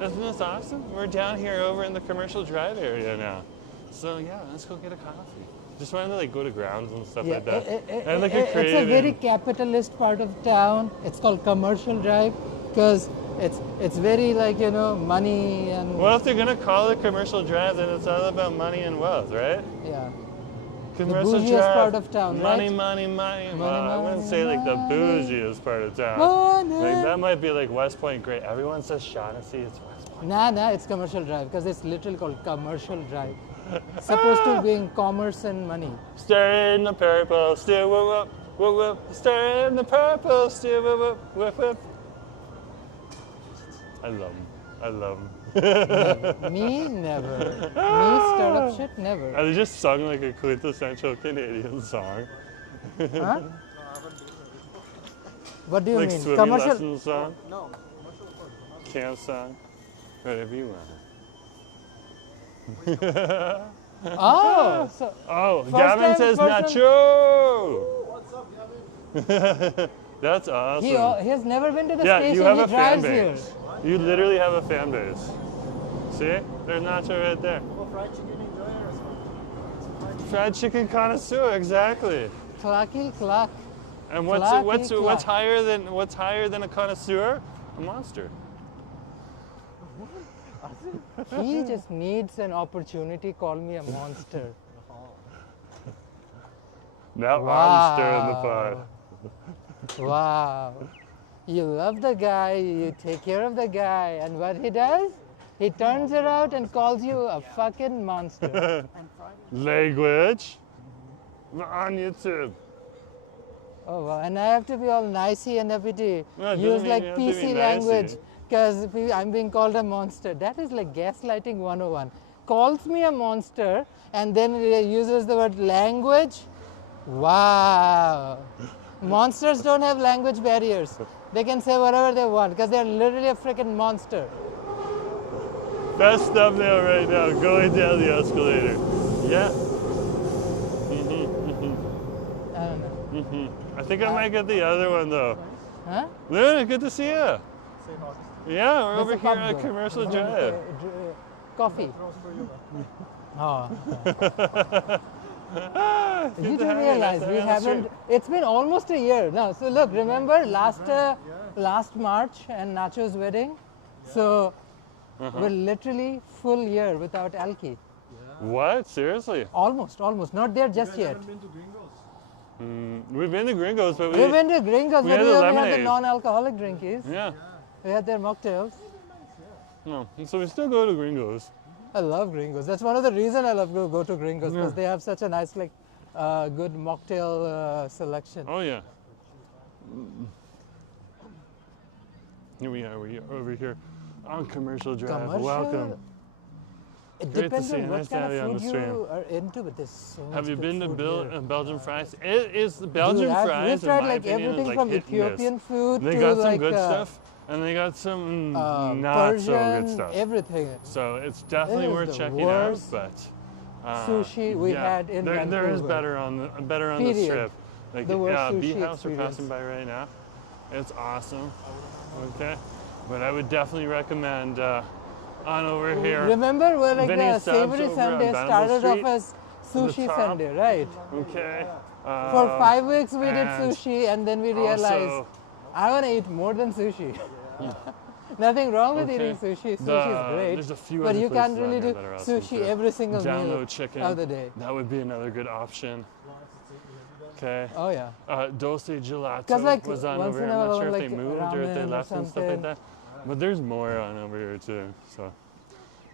Isn't this awesome? We're down here over in the Commercial Drive area now. So yeah, let's go get a coffee. Just wanted to like go to grounds and stuff like that. And look at It's a very capitalist part of town. It's called Commercial Drive because it's very like, you know, money and... Well, if they're going to call it Commercial Drive, then it's all about money and wealth, right? Yeah. Commercial the bougiest Drive, part of town, money, right? money. Well, I wouldn't money, say like the money. bougiest part of town. Money. Like that might be like West Point Great. Everyone says Shaughnessy, it's West Point. Nah, it's Commercial Drive because it's literally called Commercial Drive. Supposed to be in commerce and money. Stir in the purple, still whoop whoop, whoop whoop. Stir in the purple, still whoop whoop, whoop whoop. I love them. Me, never. Me, startup shit, never. I just sung like a quintessential Canadian song. Huh? What do you Like mean? swimming Commercial? lesson song? No. Camp song? Whatever you want. Oh, so Oh, First Gavin time says person- Nacho! What's up, Gavin? That's awesome. he has never been to the Yeah, station. you have he a fan drives here. base. You literally have a fan base. See? There's Nacho right there. Oh, fried chicken enjoyer as well. Fried chicken connoisseur, exactly. Clacky clack. And Clacky what's clack. higher than a connoisseur? A monster. He just needs an opportunity. Call me a monster. Now I'm stirring the pot. Wow. You love the guy, you take care of the guy, and what he does? He turns around and calls you a fucking monster. Language. On YouTube. Oh, wow. And I have to be all nicey and everything. No, it Use doesn't like mean you have to be PC nicey. language because I'm being called a monster. That is like gaslighting 101. Calls me a monster and then uses the word language. Wow. Monsters don't have language barriers. They can say whatever they want because they're literally a freaking monster. Best thumbnail right now, going down the escalator. Yeah. I don't know. I think I might get the other one though. Huh? Luna, good to see you. Say not. Yeah, we're There's over a here pub at there. Commercial Drink, Drive. coffee. Oh. Good You to do have realize nice to we have you on the haven't. It's been almost a year now. So look, remember last March and Nacho's wedding. So we're literally full year without Alki. street. What? Seriously? Almost. Not there just yet. Haven't been to Gringos. We've been to Gringos, but We went to Gringos, we but had we the only had the lemonade. non-alcoholic drinkies. Yeah. We had their mocktails. No. So we still go to Gringos. I love Gringos. That's one of the reasons I love go to Gringos because they have such a nice good mocktail selection. Oh yeah. Here we are. We are over here on Commercial Drive. Commercial? Welcome. It Great to depends see you. on what Nice to have kind you on of the food stream. you are into, but there's so much Have you good been to food here. Belgian fries? It is the Belgian Dude, fries. we've tried in my like opinion, is everything like from hit and miss. Ethiopian food They to got some like good stuff, and they got some not Persian, so good stuff. everything. So it's definitely It is worth the checking worst out. But sushi we yeah, had in there is Vancouver. better on the Period. strip. Like The worst sushi Bee House we're experience. passing by right now. It's awesome. Okay, but I would definitely recommend on over here. Remember where like Vinny's the Subs Savory over on Sunday Granville started Street, off as Sushi top. Sunday, right? Okay. For 5 weeks we did and sushi and then we realized also, I want to eat more than sushi. Nothing wrong with eating Okay. sushi. Sushi is there's a great. few But other you places can't really on here do that are awesome sushi too. every single meal Download chicken of the day. That would be another good option. Okay. Oh yeah. Dulce Gelato 'Cause, like, was on once over in here. a I'm not while, sure if like, they moved or if they ramen or left and stuff like something. that. But there's more on over here too. So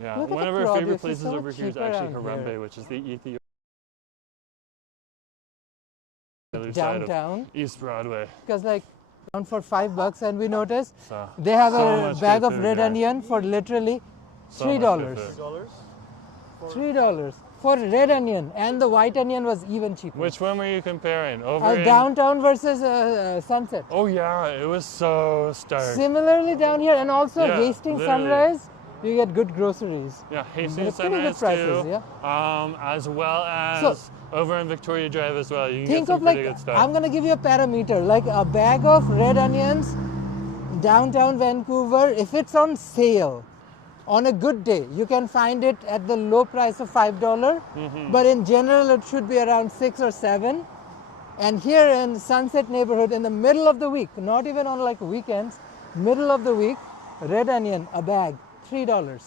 yeah, Look at one the of our produce, favorite it's places so over here is cheaper actually around Harambe, here. which is the Ethiopian other side of Downtown. East Broadway. Because like around for $5 and we noticed So they have so a much bag good of food red there. onion for literally So $3. much good food. $3? $3 for red onion, and the white onion was even cheaper. Which one were you comparing? Over in Downtown versus Sunset. Oh yeah, it was so stark. Similarly down here, and also Yeah, Hastings literally. Sunrise, you get good groceries. Yeah, They're Hastings pretty good Sunrise prices, too. yeah. As well as over on Victoria Drive as well. You can Think get of some like, pretty good stuff. I'm gonna give you a parameter, like a bag of red onions, downtown Vancouver, if it's on sale, on a good day, you can find it at the low price of $5, but in general it should be around 6 or 7. And here in Sunset neighborhood, in the middle of the week, not even on like weekends, middle of the week, red onion, a bag, $3.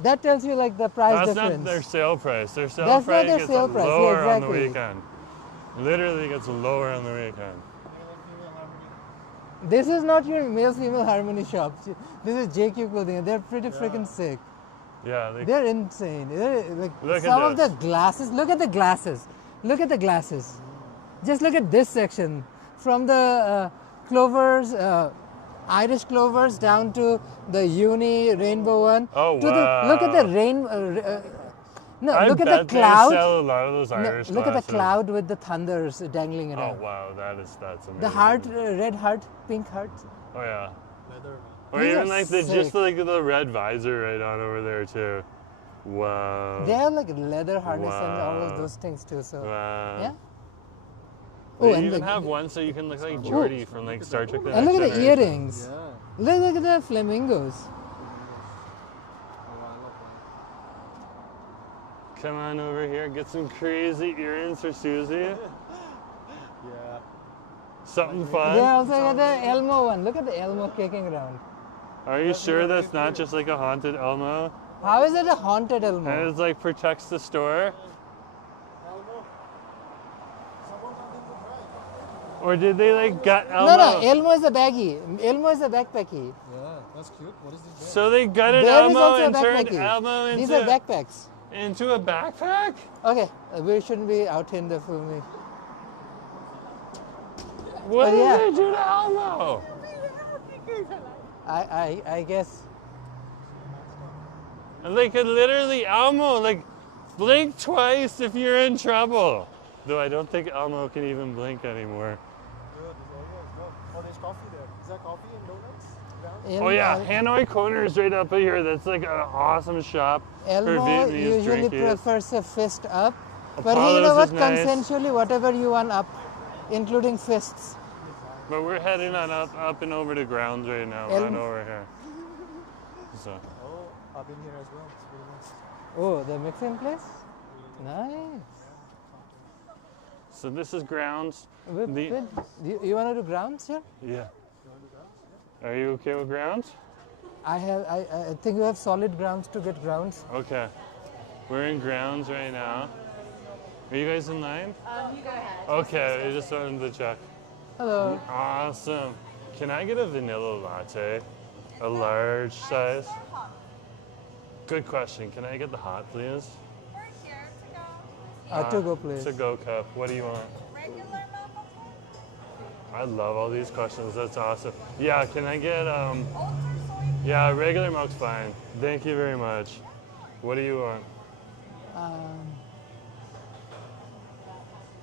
That tells you like the price That's difference. not their sale price. Their sale That's not price their gets sale price, yeah, lower on the exactly. weekend. Literally gets lower on the weekend. This is not your male-female harmony shop. This is JQ clothing. They're pretty freaking sick. Yeah, They're insane. They're like Look at some of the this. glasses. Look at the glasses. Look at the glasses. Just look at this section. From the clovers, Irish clovers down to the uni rainbow one. Oh, to the, look at the wow. rain. No, I look at bet the they cloud. sell a lot of those No, Irish look at the glasses. cloud with the thunders dangling Oh around. wow, that's amazing. The heart, red heart, pink heart. Oh yeah. Leather, man. Or These even are like the sick. like the red visor right on over there too. Wow. They have like leather harness and all Wow. of those things too. So Wow. yeah. They and even the- have one so you can look like Geordie from like Star Trek. The And Next look at the Generation. earrings. Yeah. Look at the flamingos. Oh, I love that. Come on over here, get some crazy earrings for Susie. Yeah. Something fun. They also got the Elmo one. Look at the Elmo kicking around. Are you sure that's not just like a haunted Elmo? How is it a haunted And Elmo? it's like protects the store? Elmo. Someone something to try. Or did they like gut No, Elmo? no, Elmo is a baggie. Elmo is a backpacky. Yeah, that's cute. What is this? So they gutted There is Elmo also a and turned backpacky. Elmo These are backpacks. into a backpack? Okay, we shouldn't be out in the filming. What But did yeah. they do to Elmo? I guess. And they could literally, Elmo, like, blink twice if you're in trouble. Though I don't think Elmo can even blink anymore. Yeah, there's almost. Oh, there's coffee there. Is that coffee and donuts? Ground? Elmo, Oh yeah, Hanoi Corner is right up here. That's like an awesome shop for Elmo Vietnamese usually drinkies. prefers a fist up. But you Apollo's know what? is nice. Consensually, whatever you want up, including fists. But we're heading on up and over to grounds right now, not over here. So. Oh, I've been here as well. It's really nice. Oh, the Mexican place? Nice. So this is grounds. You want to do grounds here? Yeah. Are you okay with grounds? I think we have solid grounds to get grounds. Okay. We're in grounds right now. Are you guys in line? You go ahead. Okay, I just wanted to check. Hello. Awesome. Can I get a vanilla latte? A large size? Good question. Can I get the hot, please? We're here to go. To go, please. To go cup. What do you want? Regular milk, okay? I love all these questions. That's awesome. Yeah, can I get Oats or soy? yeah, regular milk's fine. Thank you very much. What do you want?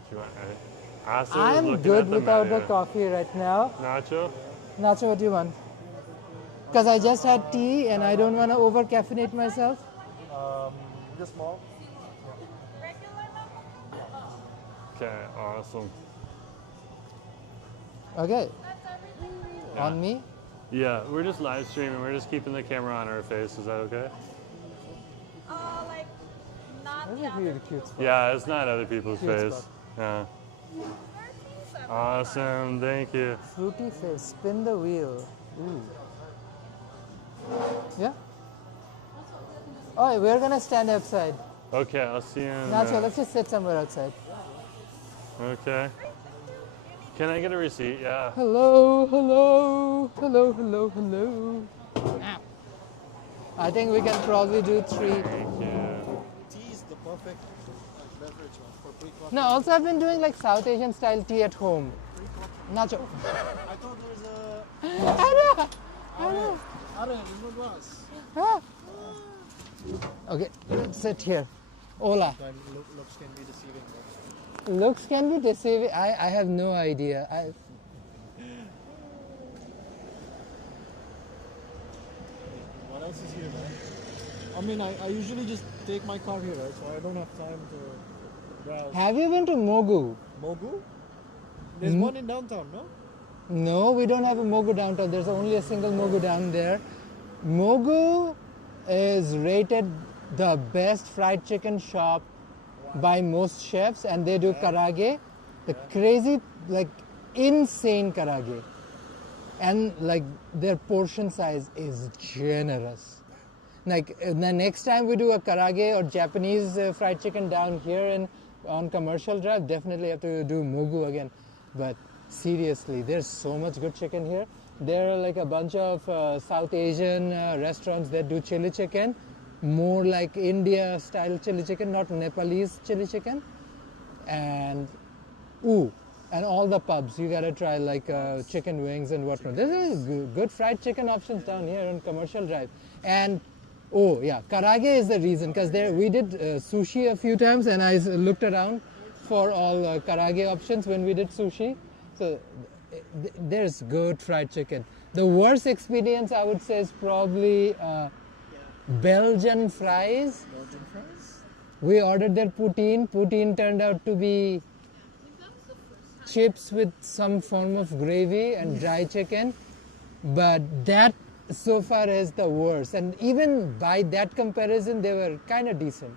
Do you want I'm good without the coffee right now. Nacho? Nacho, what do you want? Because I just had tea and I don't want to over caffeinate myself. Just small. Regular milk? Okay, awesome. Okay, That's everything. Yeah. on me. Yeah, we're just live streaming. We're just keeping the camera on our face. Is that okay? Like, not That's the a other. really cute spot. Yeah, it's not other people's Cute face. spot. Yeah. 37. Awesome. Thank you. Fruity face, spin the wheel. Ooh. Yeah? Oh, we're gonna stand outside. Okay, I'll see you in Nacho, let's just sit somewhere outside. Okay. Can I get a receipt? Yeah. Hello, hello, hello, hello, hello. I think we can probably do 3. Thank you. Tea is the perfect beverage for pre-coffee. No, also I've been doing like South Asian style tea at home. Nacho. I thought there was a... I know. There's no glass. Ah. Okay, let's sit here. Hola. Looks can be deceiving. Though. Looks can be deceiving. I have no idea. What else is here, man? I mean, I usually just take my car here, right? So I don't have time to browse. Have you been to Mogu? Mogu? There's one in downtown, no? No, we don't have a Mogu downtown. There's only a single Mogu down there. Mogu is rated the best fried chicken shop by most chefs, and they do karage, the crazy, like insane karage, and like their portion size is generous. Like the next time we do a karage or Japanese fried chicken down here on Commercial Drive, definitely have to do Mogu again. But seriously, there's so much good chicken here. There are like a bunch of South Asian restaurants that do chili chicken, more like India style chili chicken, not Nepalese chili chicken. And and all the pubs, you gotta try like chicken wings and whatnot. There's good fried chicken options down here on Commercial Drive. And oh yeah, karage is the reason, because we did sushi a few times, and I looked around for all karage options when we did sushi. So there's good fried chicken. The worst experience I would say is probably Belgian fries. Belgian fries? We ordered their poutine. Poutine turned out to be chips with some form of gravy and dry chicken. But that so far is the worst. And even by that comparison, they were kind of decent.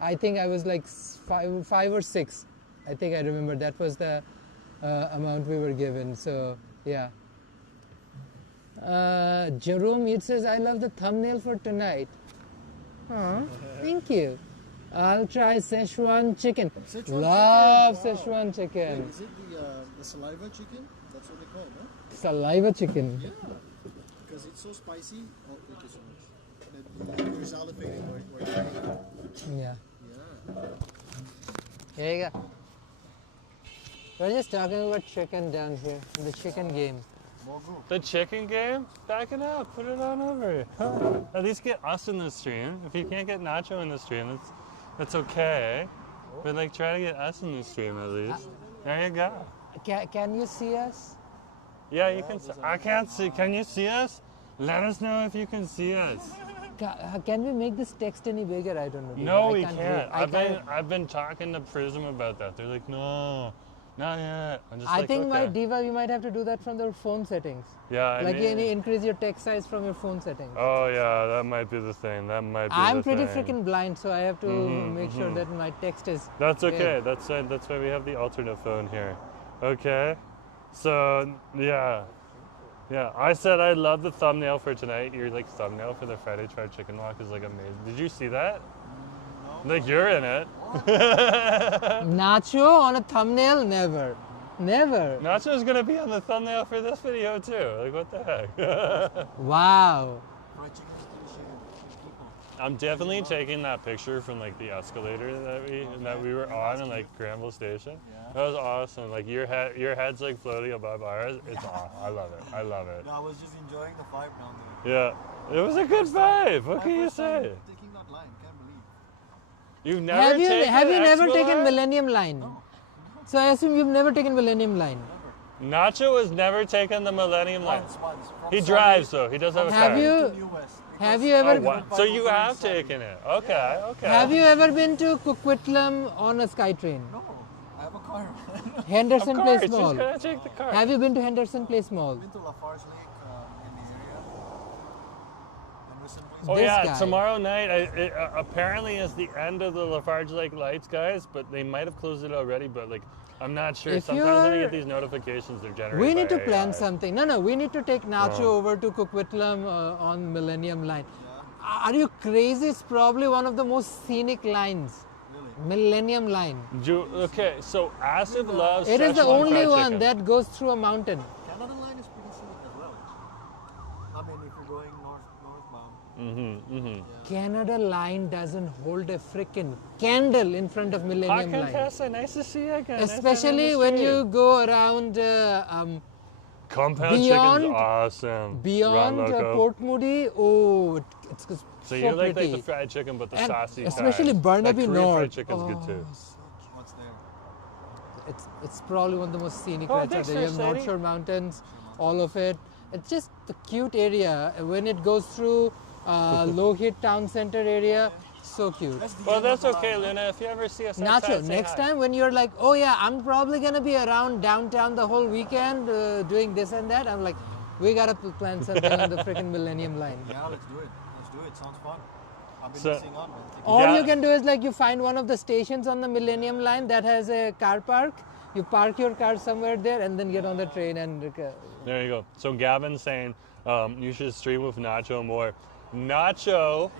I think I was like 5 or 6. I think I remember that was the amount we were given. So yeah. Jerome, it says, I love the thumbnail for tonight. Huh? Thank you. I'll try Szechuan chicken. Love Szechuan chicken. Is it the saliva chicken? That's what they call it, no? Saliva chicken. Yeah. Because it's so spicy. Oh, thank you so much. You're salivating or Yeah. yeah. Here you go. We're just talking about chicken down here, the chicken game. The chicken game? Back it up. Put it on over. At least get us in the stream. If you can't get Nacho in the stream, that's okay. But like, try to get us in the stream at least. There you go. Can you see us? Yeah, you can. I can't see. Can you see us? Let us know if you can see us. Can we make this text any bigger? I don't know. No, I we can't can't. read. I've been talking to Prism about that. They're like, no, Not yet. I'm just I like, think my okay. diva, you might have to do that from the phone settings. Yeah, I Like mean, you increase your text size from your phone settings. oh yeah, that might be the thing. That might be I'm the pretty thing. freaking blind, so I have to make sure that my text is. That's okay. big. That's why we have the alternate phone here. Okay. So yeah. Yeah, I said I love the thumbnail for tonight. Your like thumbnail for the Friday Fried Chicken Walk is like amazing. Did you see that? No. Like you're in it. Nacho on a thumbnail? Never. Never. Nacho's gonna be on the thumbnail for this video too. Like what the heck? Wow. Fried chicken is delicious. People. I'm definitely taking that picture from like the escalator that we were on in like Granville Station. That was awesome. Like your head's like floating above ours. It's awesome. I love it. I love it. No, I was just enjoying the vibe down there. Yeah, it was a good vibe. What can you First time say? Taking that line, can't believe. You've never taken Have you never Expo taken line? Millennium Line? No. So I assume you've never taken Millennium Line. Nacho has never taken the Millennium Line. Once. From He Sunday drives though. He does have a Have car. you- to New West. Have Because you ever? Oh, wow. So you have taken it. Okay, okay. Have you ever been to Coquitlam on a SkyTrain? No, I have a car. Henderson Of course, Place she's Mall. gonna take the car. Have you been to Henderson Place Mall? Been to Lafarge Lake in the area. And recently, Oh This yeah, guy. tomorrow night it apparently is the end of the Lafarge Lake lights, guys. But they might have closed it already. But like, I'm not sure. If Sometimes when I you're- get these notifications, they're generated. We need by to plan AI. something. No, we need to take Nacho Oh. over to Coquitlam on Millennium Line. Are you crazy? It's probably one of the most scenic lines. really. Millennium Line. Okay, so Asif loves. It is the Szechuan only fried one chicken. that goes through a mountain. Canada line is pretty scenic as well. I mean, if you're going northbound. Canada Line doesn't hold a freaking candle in front of Hi, Millennium Line. Contessa. Nice to see you again. Nice to have you on Especially the when street. you go around Compound beyond- chicken's awesome. beyond Ron Loco. Port Moody. Oh, it's So so you like pretty. the fried chicken, but the And saucy especially kind. Burnaby Like Korean North. fried chicken's good too. What's there? It's probably one of the most scenic Oh, right thanks there. You have for North saying. Shore Mountains, all of it. It's just the cute area. When it goes through Low Heat Town Center area, so cute. That's the Well, end that's of the okay, line. Luna. If you ever see us Nacho, outside, say next hi. time when you're like, oh yeah, I'm probably gonna be around downtown the whole weekend doing this and that, I'm like, we gotta plan something on the freaking Millennium Line. Yeah, let's do it. Let's do it. Sounds fun. I've been So- missing out, man. All Yeah. you can do is like you find one of the stations on the Millennium Line that has a car park. You park your car somewhere there and then get on the train and There you go. So Gavin's saying you should stream with Nacho more. Nacho,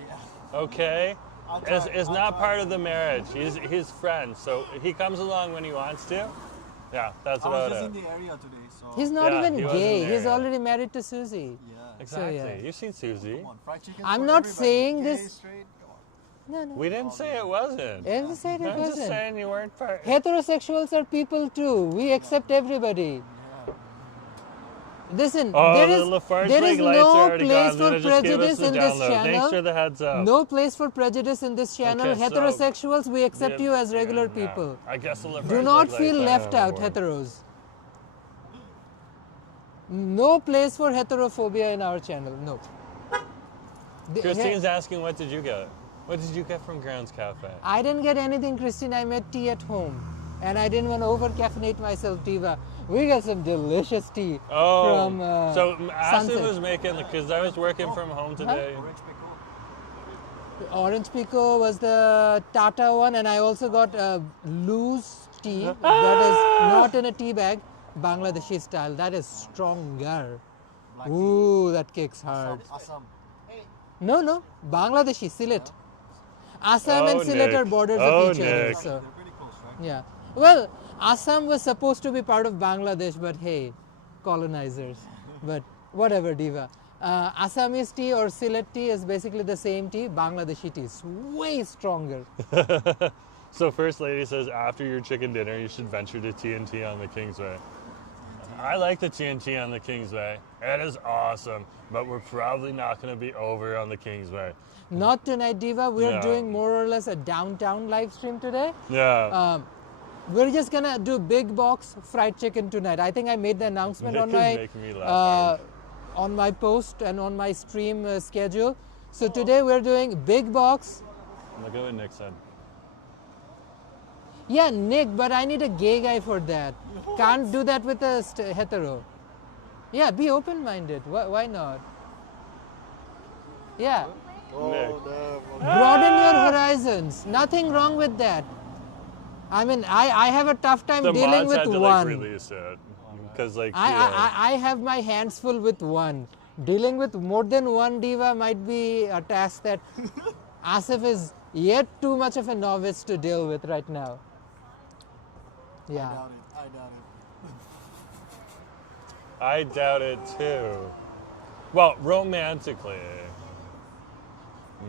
okay, I'll try, is I'll not try. part of the marriage. He's his friend, so he comes along when he wants to. Yeah, that's I was about just it. in the area today, so. he's not Yeah, even he wasn't gay. He's there. already married to Susie. Yeah. Exactly. yeah. You've seen Susie. Come on, fried chicken. I'm for not everybody. saying Gay, this- Straight, come on. No. We didn't say it wasn't. Ever said it I'm just wasn't. saying you weren't part. Heterosexuals are people too. We accept everybody. Listen, Oh, there the is, Lafarge there Lake is lights are no already place gone. for Luna just gave us prejudice the in this download. Thanks for channel. the heads up. No place for prejudice in this channel. Okay, so- Heterosexuals, we accept Yeah, you as regular yeah, people. I guess the Lafarge Do not Lake feel lights left aren't out, on board. heteros. No place for heterophobia in our channel. No. Christine's asking, what did you get? What did you get from Grounds Cafe? I didn't get anything, Christine. I made tea at home. And I didn't want to over caffeinate myself, Diva. We got some delicious tea Oh, from so Asim Sunset. was making, because I was working from home today. Orange pickle. Orange Pico was the Tata one, and I also got a loose tea that is not in a tea bag, Bangladeshi style. That is stronger. Black tea. Ooh, that kicks hard. Assam. No, Bangladeshi, Sylhet. Assam and Oh, Sylhet Nick. are borders Oh, of each other. Nick. So, They're pretty close, right? yeah. Well, Assam was supposed to be part of Bangladesh, but hey, colonizers. But whatever, Diva. Assamese tea or Sylhet tea is basically the same tea. Bangladeshi tea is way stronger. So First Lady says, after your chicken dinner, you should venture to TNT on the Kingsway. I like the TNT on the Kingsway. It is awesome, but we're probably not going to be over on the Kingsway. Not tonight, Diva. We're Yeah. doing more or less a downtown live stream today. Yeah. We're just gonna do big box fried chicken tonight. I think I made the announcement Nick on is my making me laugh on my post and on my stream schedule. So today we're doing big box. Look at what Nick said. Yeah, Nick, but I need a gay guy for that. Can't do that with a hetero. Yeah, be open-minded. Why not? Yeah, broaden your horizons. Nothing wrong with that. I mean, I have a tough time The dealing mods with had to one. like release it because like I have my hands full with one. Dealing with more than one diva might be a task that Asif is yet too much of a novice to deal with right now. Yeah. I doubt it too. Well, romantically,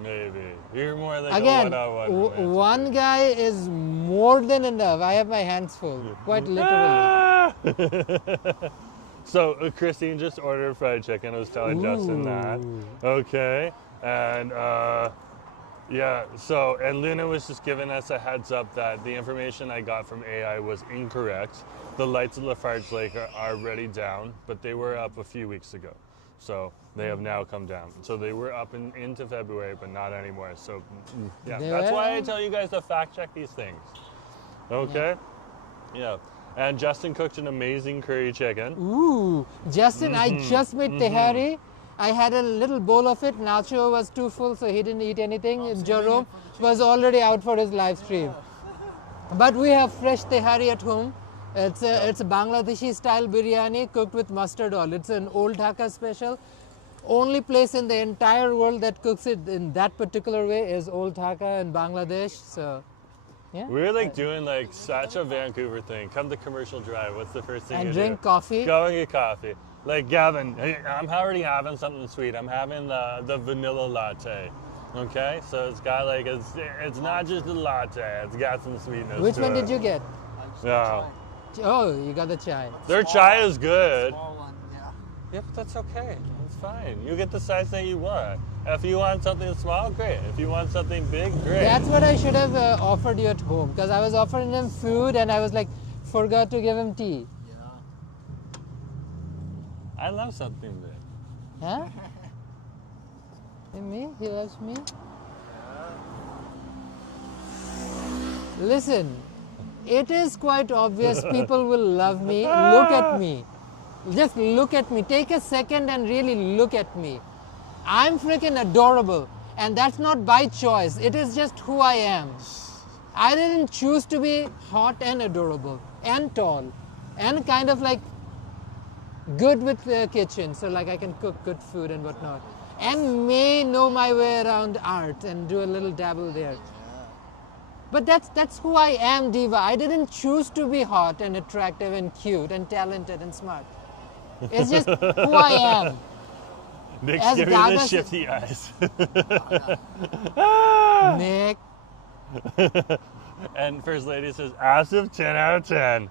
maybe. You're more like Again, a one-on-one. one guy is more than enough. I have my hands full, quite literally. So Christine just ordered fried chicken. I was telling Justin that. Okay, and yeah. So and Luna was just giving us a heads up that the information I got from AI was incorrect. The lights at Lafarge Lake are already down, but they were up a few weeks ago. So they have now come down. So they were up into February, but not anymore. So yeah, that's why I tell you guys to fact check these things. Okay? Yeah. And Justin cooked an amazing curry chicken. Ooh, Justin, I just made tehari. I had a little bowl of it. Nacho was too full, so he didn't eat anything. Jerome was already out for his live stream. But we have fresh tehari at home. It's a Bangladeshi style biryani cooked with mustard oil. It's an old Dhaka special. Only place in the entire world that cooks it in that particular way is Old Dhaka in Bangladesh. So, yeah. We're like doing like such a Vancouver thing. Come to Commercial Drive. What's the first thing And you drink do? coffee. Go and get coffee. Like Gavin, I'm already having something sweet. I'm having the vanilla latte. Okay, so it's got like it's not just a latte. It's got some sweetness. Which to one it. did you get? Yeah. Oh, you got the chai. Their chai is good. Small one, yeah. Yeah, but that's okay. It's fine. You get the size that you want. If you want something small, great. If you want something big, great. That's what I should have offered you at home, because I was offering him food and I was like, forgot to give him tea. Yeah. I love something big. Huh? And me? He loves me? Listen, it is quite obvious people will love me. Look at me. Just look at me. Take a second and really look at me. I'm freaking adorable. And that's not by choice. It is just who I am. I didn't choose to be hot and adorable and tall and kind of like good with the kitchen. So like I can cook good food and whatnot. And may know my way around art and do a little dabble there. But that's who I am, Diva. I didn't choose to be hot and attractive and cute and talented and smart. It's just who I am. Nick's As giving me the Gaga shifty eyes. Nick. And First Lady says, Asif, 10 out of 10.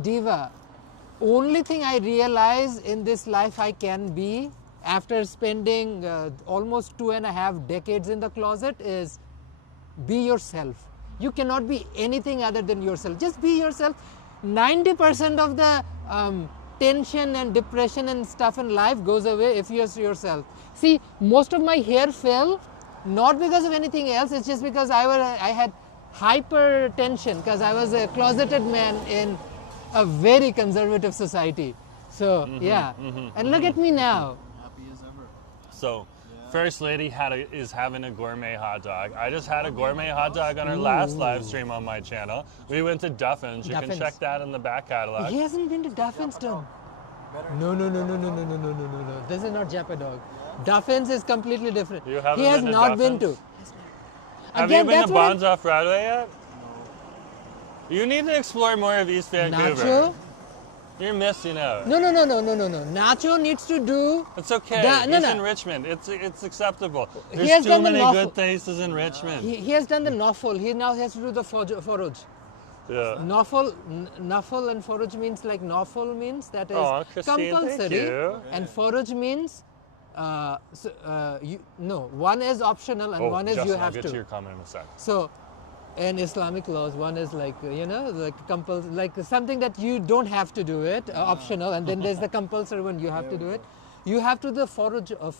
Diva, only thing I realize in this life I can be after spending almost 2.5 decades in the closet is be yourself. You cannot be anything other than yourself. Just be yourself. 90% of the tension and depression and stuff in life goes away if you're yourself. See, most of my hair fell not because of anything else. It's just because I had hypertension because I was a closeted man in a very conservative society. So yeah, and look at me now. Happy as ever. So, First Lady is having a gourmet hot dog. I just had a gourmet hot dog on our last live stream on my channel. We went to Duffin's. You can Duffin's. check that in the back catalog. He hasn't been to Duffin's, Tom. No. This is not Japa Dog. Duffin's is completely different. You haven't He has been to not been to. Duffin's? Have Again, you been that's to what Bonds Off Broadway yet? No. You need to explore more of East Vancouver. Nacho? You're missing out. No. Nacho needs to do. It's okay. No, He's no. in Richmond. It's acceptable. He There's has too done the many novel. good places in Richmond. He has done the Noffel. He now has to do the forage. Yeah. Noffel and forage means like Noffel means that is Aw, Christine, thank compulsory, you. and forage means one is optional and one is Justin, you have I'll get to to. your comment in a sec. So, in Islamic laws, one is like like something that you don't have to do it, optional, and then there's the compulsory one you have to do it. You have to do the forage of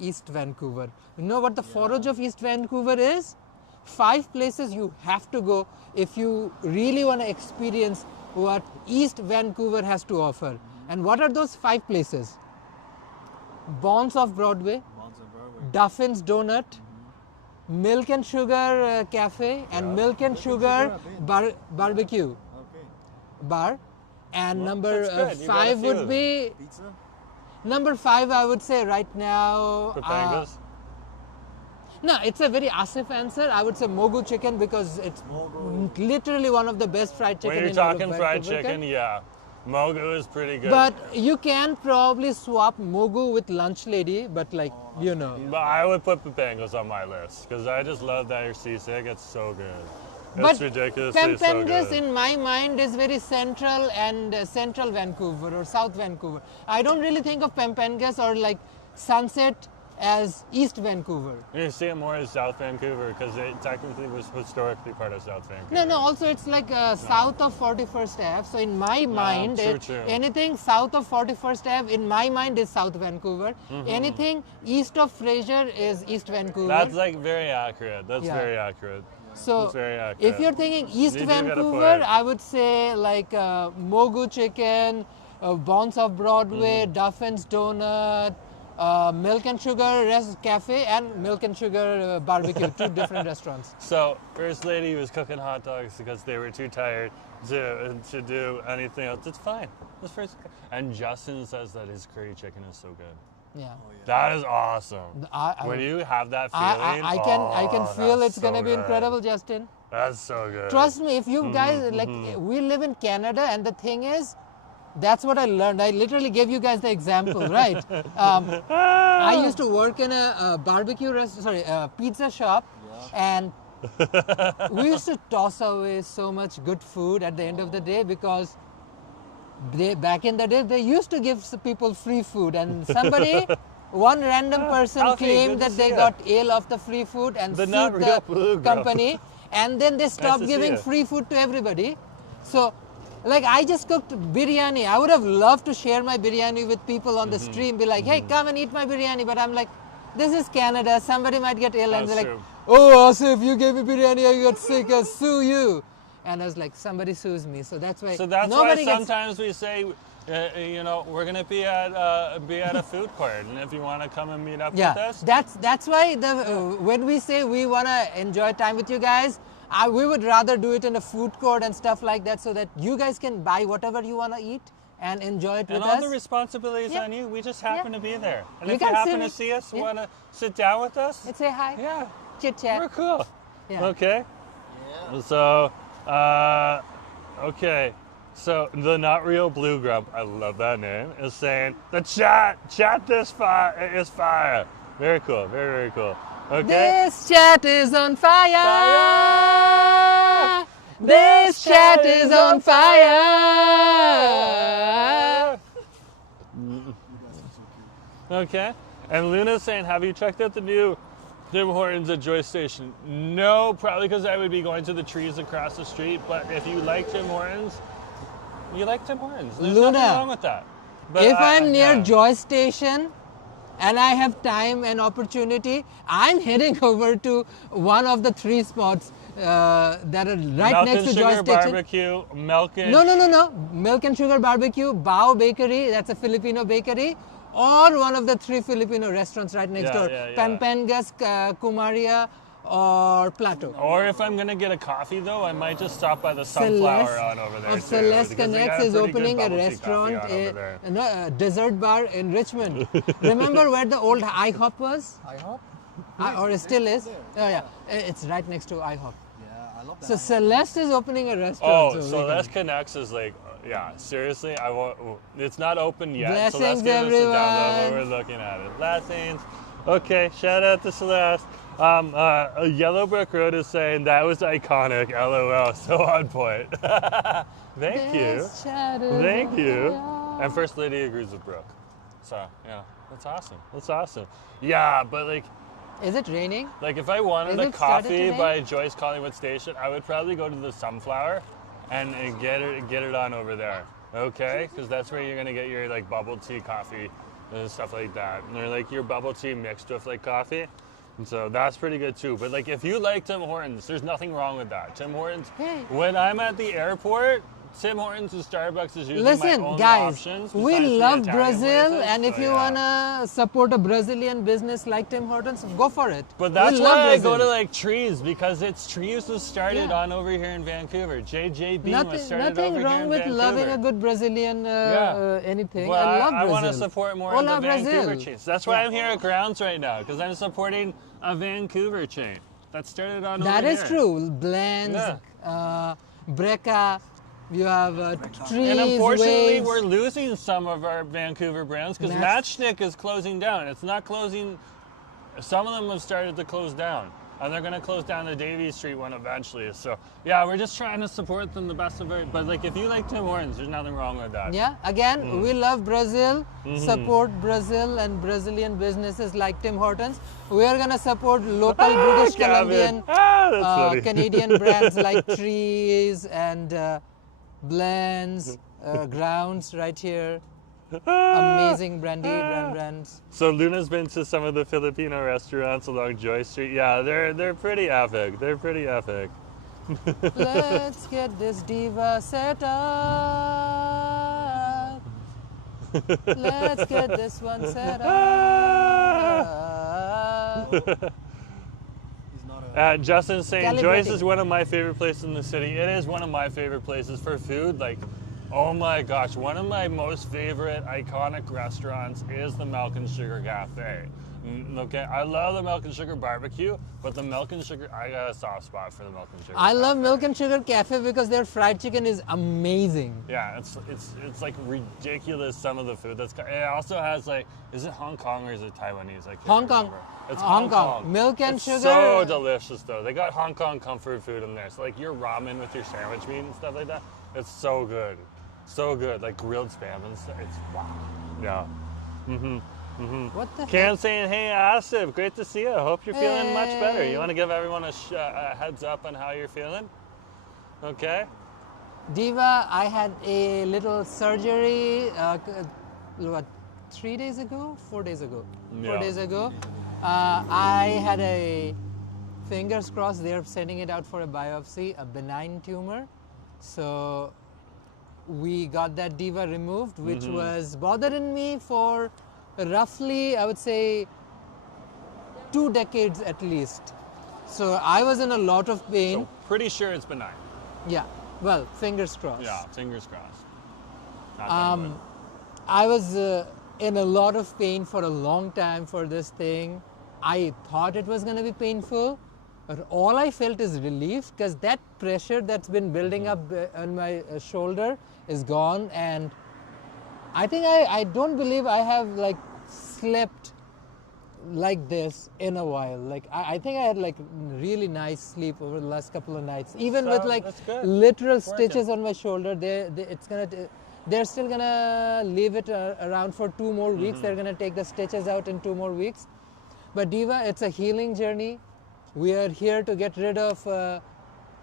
East Vancouver. You know what the forage of East Vancouver is? 5 places you have to go if you really want to experience what East Vancouver has to offer. And what are those 5 places? Bonds of Broadway, Duffin's Donut, Milk and Sugar Cafe, and Milk and Sugar Barbecue Okay. Bar. And number that's good. You got a 5 few of would be, Pizza? number 5 I would say right now. Papangas? No, it's a very Asif answer. I would say Mogu chicken because it's literally one of the best fried chicken When you're in all of talking fried Vancouver. chicken, yeah. Mogu is pretty good. But you can probably swap Mogu with Lunch Lady, but like, you know. But I would put Papangas on my list because I just love that you're seasick. It's so good. But It's ridiculously so Pampangas good. in my mind is very central and central Vancouver or South Vancouver. I don't really think of Pampangas or like Sunset as East Vancouver. You see it more as South Vancouver because it technically was historically part of South Vancouver. No, also it's like south of 41st Ave. So in my mind, true. anything south of 41st Ave in my mind is South Vancouver. Anything east of Fraser is East Vancouver. That's like very accurate. That's Yeah. very accurate. So That's very accurate. if you're thinking East You do get a Vancouver, point. I would say like Mogu Chicken, Bonds of Broadway, Duffin's Donut, Milk and Sugar Cafe, and Milk and Sugar Barbecue, 2 different restaurants. So, First Lady was cooking hot dogs because they were too tired to do anything else. It's fine. It's first. And Justin says that his curry chicken is so good. Yeah. That is awesome. I- When you have that feeling, I can feel that's it's gonna so be good. incredible, Justin. That's so good. Trust me, if you guys like, we live in Canada, and the thing is, that's what I learned. I literally gave you guys the example, right? I used to work in a pizza shop, and we used to toss away so much good food at the end of the day because back in the day they used to give people free food, and one random person Alfie, claimed good to that they see ya. got ill of the free food and The sued Not Real Blue the Girl. company, and then they stopped to see giving ya. free food to everybody. So, like, I just cooked biryani. I would have loved to share my biryani with people on the stream, be like, hey, come and eat my biryani. But I'm like, this is Canada. Somebody might get ill, and That's they're like, true. oh, Asif, you gave me biryani, I got sick, I'll sue you. And I was like, somebody sues me. So that's why So that's nobody why gets. sometimes we say, we're gonna be at a food court, and if you want to come and meet up with Yeah, us, that's why when we say we want to enjoy time with you guys, we would rather do it in a food court and stuff like that, so that you guys can buy whatever you want to eat and enjoy it and with all us. the responsibilities Yeah. on you. We just happen Yeah. to be there, and You if you can happen sit- to see us, yeah. want to sit down with us, Let's say hi, yeah, chit chat. we're cool. Yeah. Okay. So, okay. So the Not Real Blue Grump, I love that name, is saying the chat this is fire. Very cool. Very, very cool. Okay. This chat is on fire. Fire! This chat is on fire. Okay. And Luna's saying, have you checked out the new Tim Hortons at Joyce Station? No, probably because I would be going to the trees across the street. But if you like Tim Hortons, you like Tim Hortons. There's Luna, nothing wrong with that. But If I'm near yeah. Joy Station and I have time and opportunity, I'm heading over to one of the 3 spots that are right Milk next and to Joy Sugar Station. Barbecue, Milk and No. Milk and Sugar Barbecue, Bao Bakery, that's a Filipino bakery, or one of the 3 Filipino restaurants right next Yeah, door. yeah, yeah. Pampangas, Kumaria, or Plato. Or if I'm gonna get a coffee though, I might just stop by the Sunflower Celeste on over there of too, Celeste because they got Connects is pretty good opening a bubble tea coffee restaurant, on over there. a dessert bar in Richmond. Remember where the old IHOP was? IHOP? Or it still is? there. Oh yeah, it's right next to IHOP. Yeah, I love that. So Celeste is opening a restaurant. Oh, we so can- Les Connects is like, yeah, seriously, I want. It's not open yet, so let's Blessings, give us a download while everyone. we're looking at it. Blessings. Okay, shout out to Celeste. Yellow Brick Road is saying that was iconic. LOL, so on point. Thank you. This chat is Thank on you. fire. And First Lady agrees with Brooke. So, yeah, that's awesome. That's awesome. Yeah, but Is it raining? like if I wanted Is a it started coffee today? by Joyce Collingwood Station, I would probably go to the Sunflower and get it on over there. Okay? Because that's where you're gonna get your like bubble tea coffee and stuff like that. And they're like your bubble tea mixed with like coffee. And so that's pretty good too. But like, if you like Tim Hortons, there's nothing wrong with that. Tim Hortons. Hey. When I'm at the airport, Tim Hortons and Starbucks is usually my Listen, only guys, options. we besides the love Italian Brazil, places. and if So, you yeah. wanna support a Brazilian business like Tim Hortons, go for it. But that's we love why I go Brazil. to like Trees, because Trees was started Yeah. on over here in Vancouver. JJB was started Nothing over here wrong in with Vancouver. loving a good Brazilian anything. Well, I love I Brazil. want to support more Hola, of the Vancouver Brazil. chains. That's why Yeah. I'm here at Grounds right now, because I'm supporting a Vancouver chain that started on That over is here. true. Blends, Breca, you have Trees, And unfortunately, Waves. we're losing some of our Vancouver brands because Matchstick is closing down. It's not closing. Some of them have started to close down, and they're going to close down the Davie Street one eventually. So yeah, we're just trying to support them the best of it. But like, if you like Tim Hortons, there's nothing wrong with that. Yeah, again, we love Brazil, Mm-hmm. support Brazil and Brazilian businesses like Tim Hortons. We are gonna support local British Gavin. Columbian, That's funny. Canadian brands like Trees and Blends, Grounds right here. Amazing brands. So Luna's been to some of the Filipino restaurants along Joy Street. Yeah, they're pretty epic. They're pretty epic. Let's get this diva set up. Let's get this one set up. He's not a. Justin's saying Joyce Calibrating. is one of my favorite places in the city. It is one of my favorite places for food. Like, oh my gosh, one of my most favorite iconic restaurants is the Milk and Sugar Cafe. Okay, I love the Milk and Sugar barbecue, but the Milk and Sugar, I got a soft spot for the Milk and Sugar. I love Cafe. Milk and Sugar Cafe because their fried chicken is amazing. Yeah, it's like ridiculous, some of the food that's. It also has like, is it Hong Kong or is it Taiwanese? I can't Hong Kong. remember. It's Hong Kong. Milk and It's sugar. so delicious though. They got Hong Kong comfort food in there. So like your ramen with your sandwich meat and stuff like that. It's so good, so good. Like grilled spam and stuff. It's wow. Yeah. What the heck? Cam saying, hey Asif, great to see you. Hope you're feeling much better. You want to give everyone a heads up on how you're feeling? Okay. Diva, I had a little surgery, what, 3 days ago? 4 days ago? Yeah. 4 days ago. I had a, fingers crossed, they're sending it out for a biopsy, a benign tumor. So we got that Diva removed, which was bothering me for roughly, I would say, 2 decades at least. So I was in a lot of pain. So pretty sure it's benign. Yeah, well, fingers crossed. Yeah, fingers crossed. Knock on wood. I was in a lot of pain for a long time for this thing. I thought it was going to be painful, but all I felt is relief because that pressure that's been building up on my shoulder is gone, and I think I don't believe I have like slept like this in a while. Like I think I had like really nice sleep over the last couple of nights, even with So, like that's good. literal It's stitches working. on my shoulder. They're still gonna leave it around for 2 more weeks. They're gonna take the stitches out in 2 more weeks. But Diva, it's a healing journey. We are here to get rid of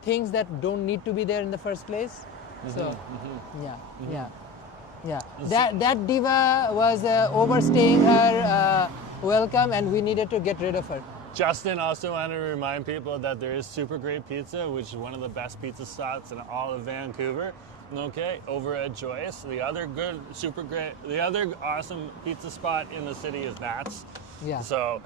things that don't need to be there in the first place. So yeah. That Diva was overstaying her welcome, and we needed to get rid of her. Justin also wanted to remind people that there is Super Great Pizza, which is one of the best pizza spots in all of Vancouver. Okay, over at Joyce. The other awesome pizza spot in the city is Nat's. Yeah. So,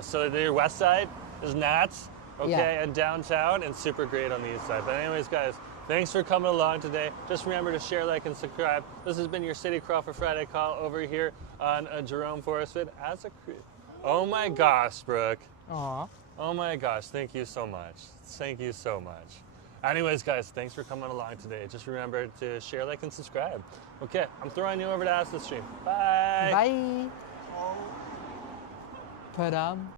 so the west side is Nat's, okay, Yeah. and downtown, and Super Great on the east side. But anyways, guys, thanks for coming along today. Just remember to share, like, and subscribe. This has been your City Crawl for Friday Call over here on Jerome Forestwood as a crew. Oh my gosh, Brooke. Aw. Oh my gosh, thank you so much. Thank you so much. Anyways, guys, thanks for coming along today. Just remember to share, like, and subscribe. Okay, I'm throwing you over to Ask the Stream. Bye. Bye. Padam.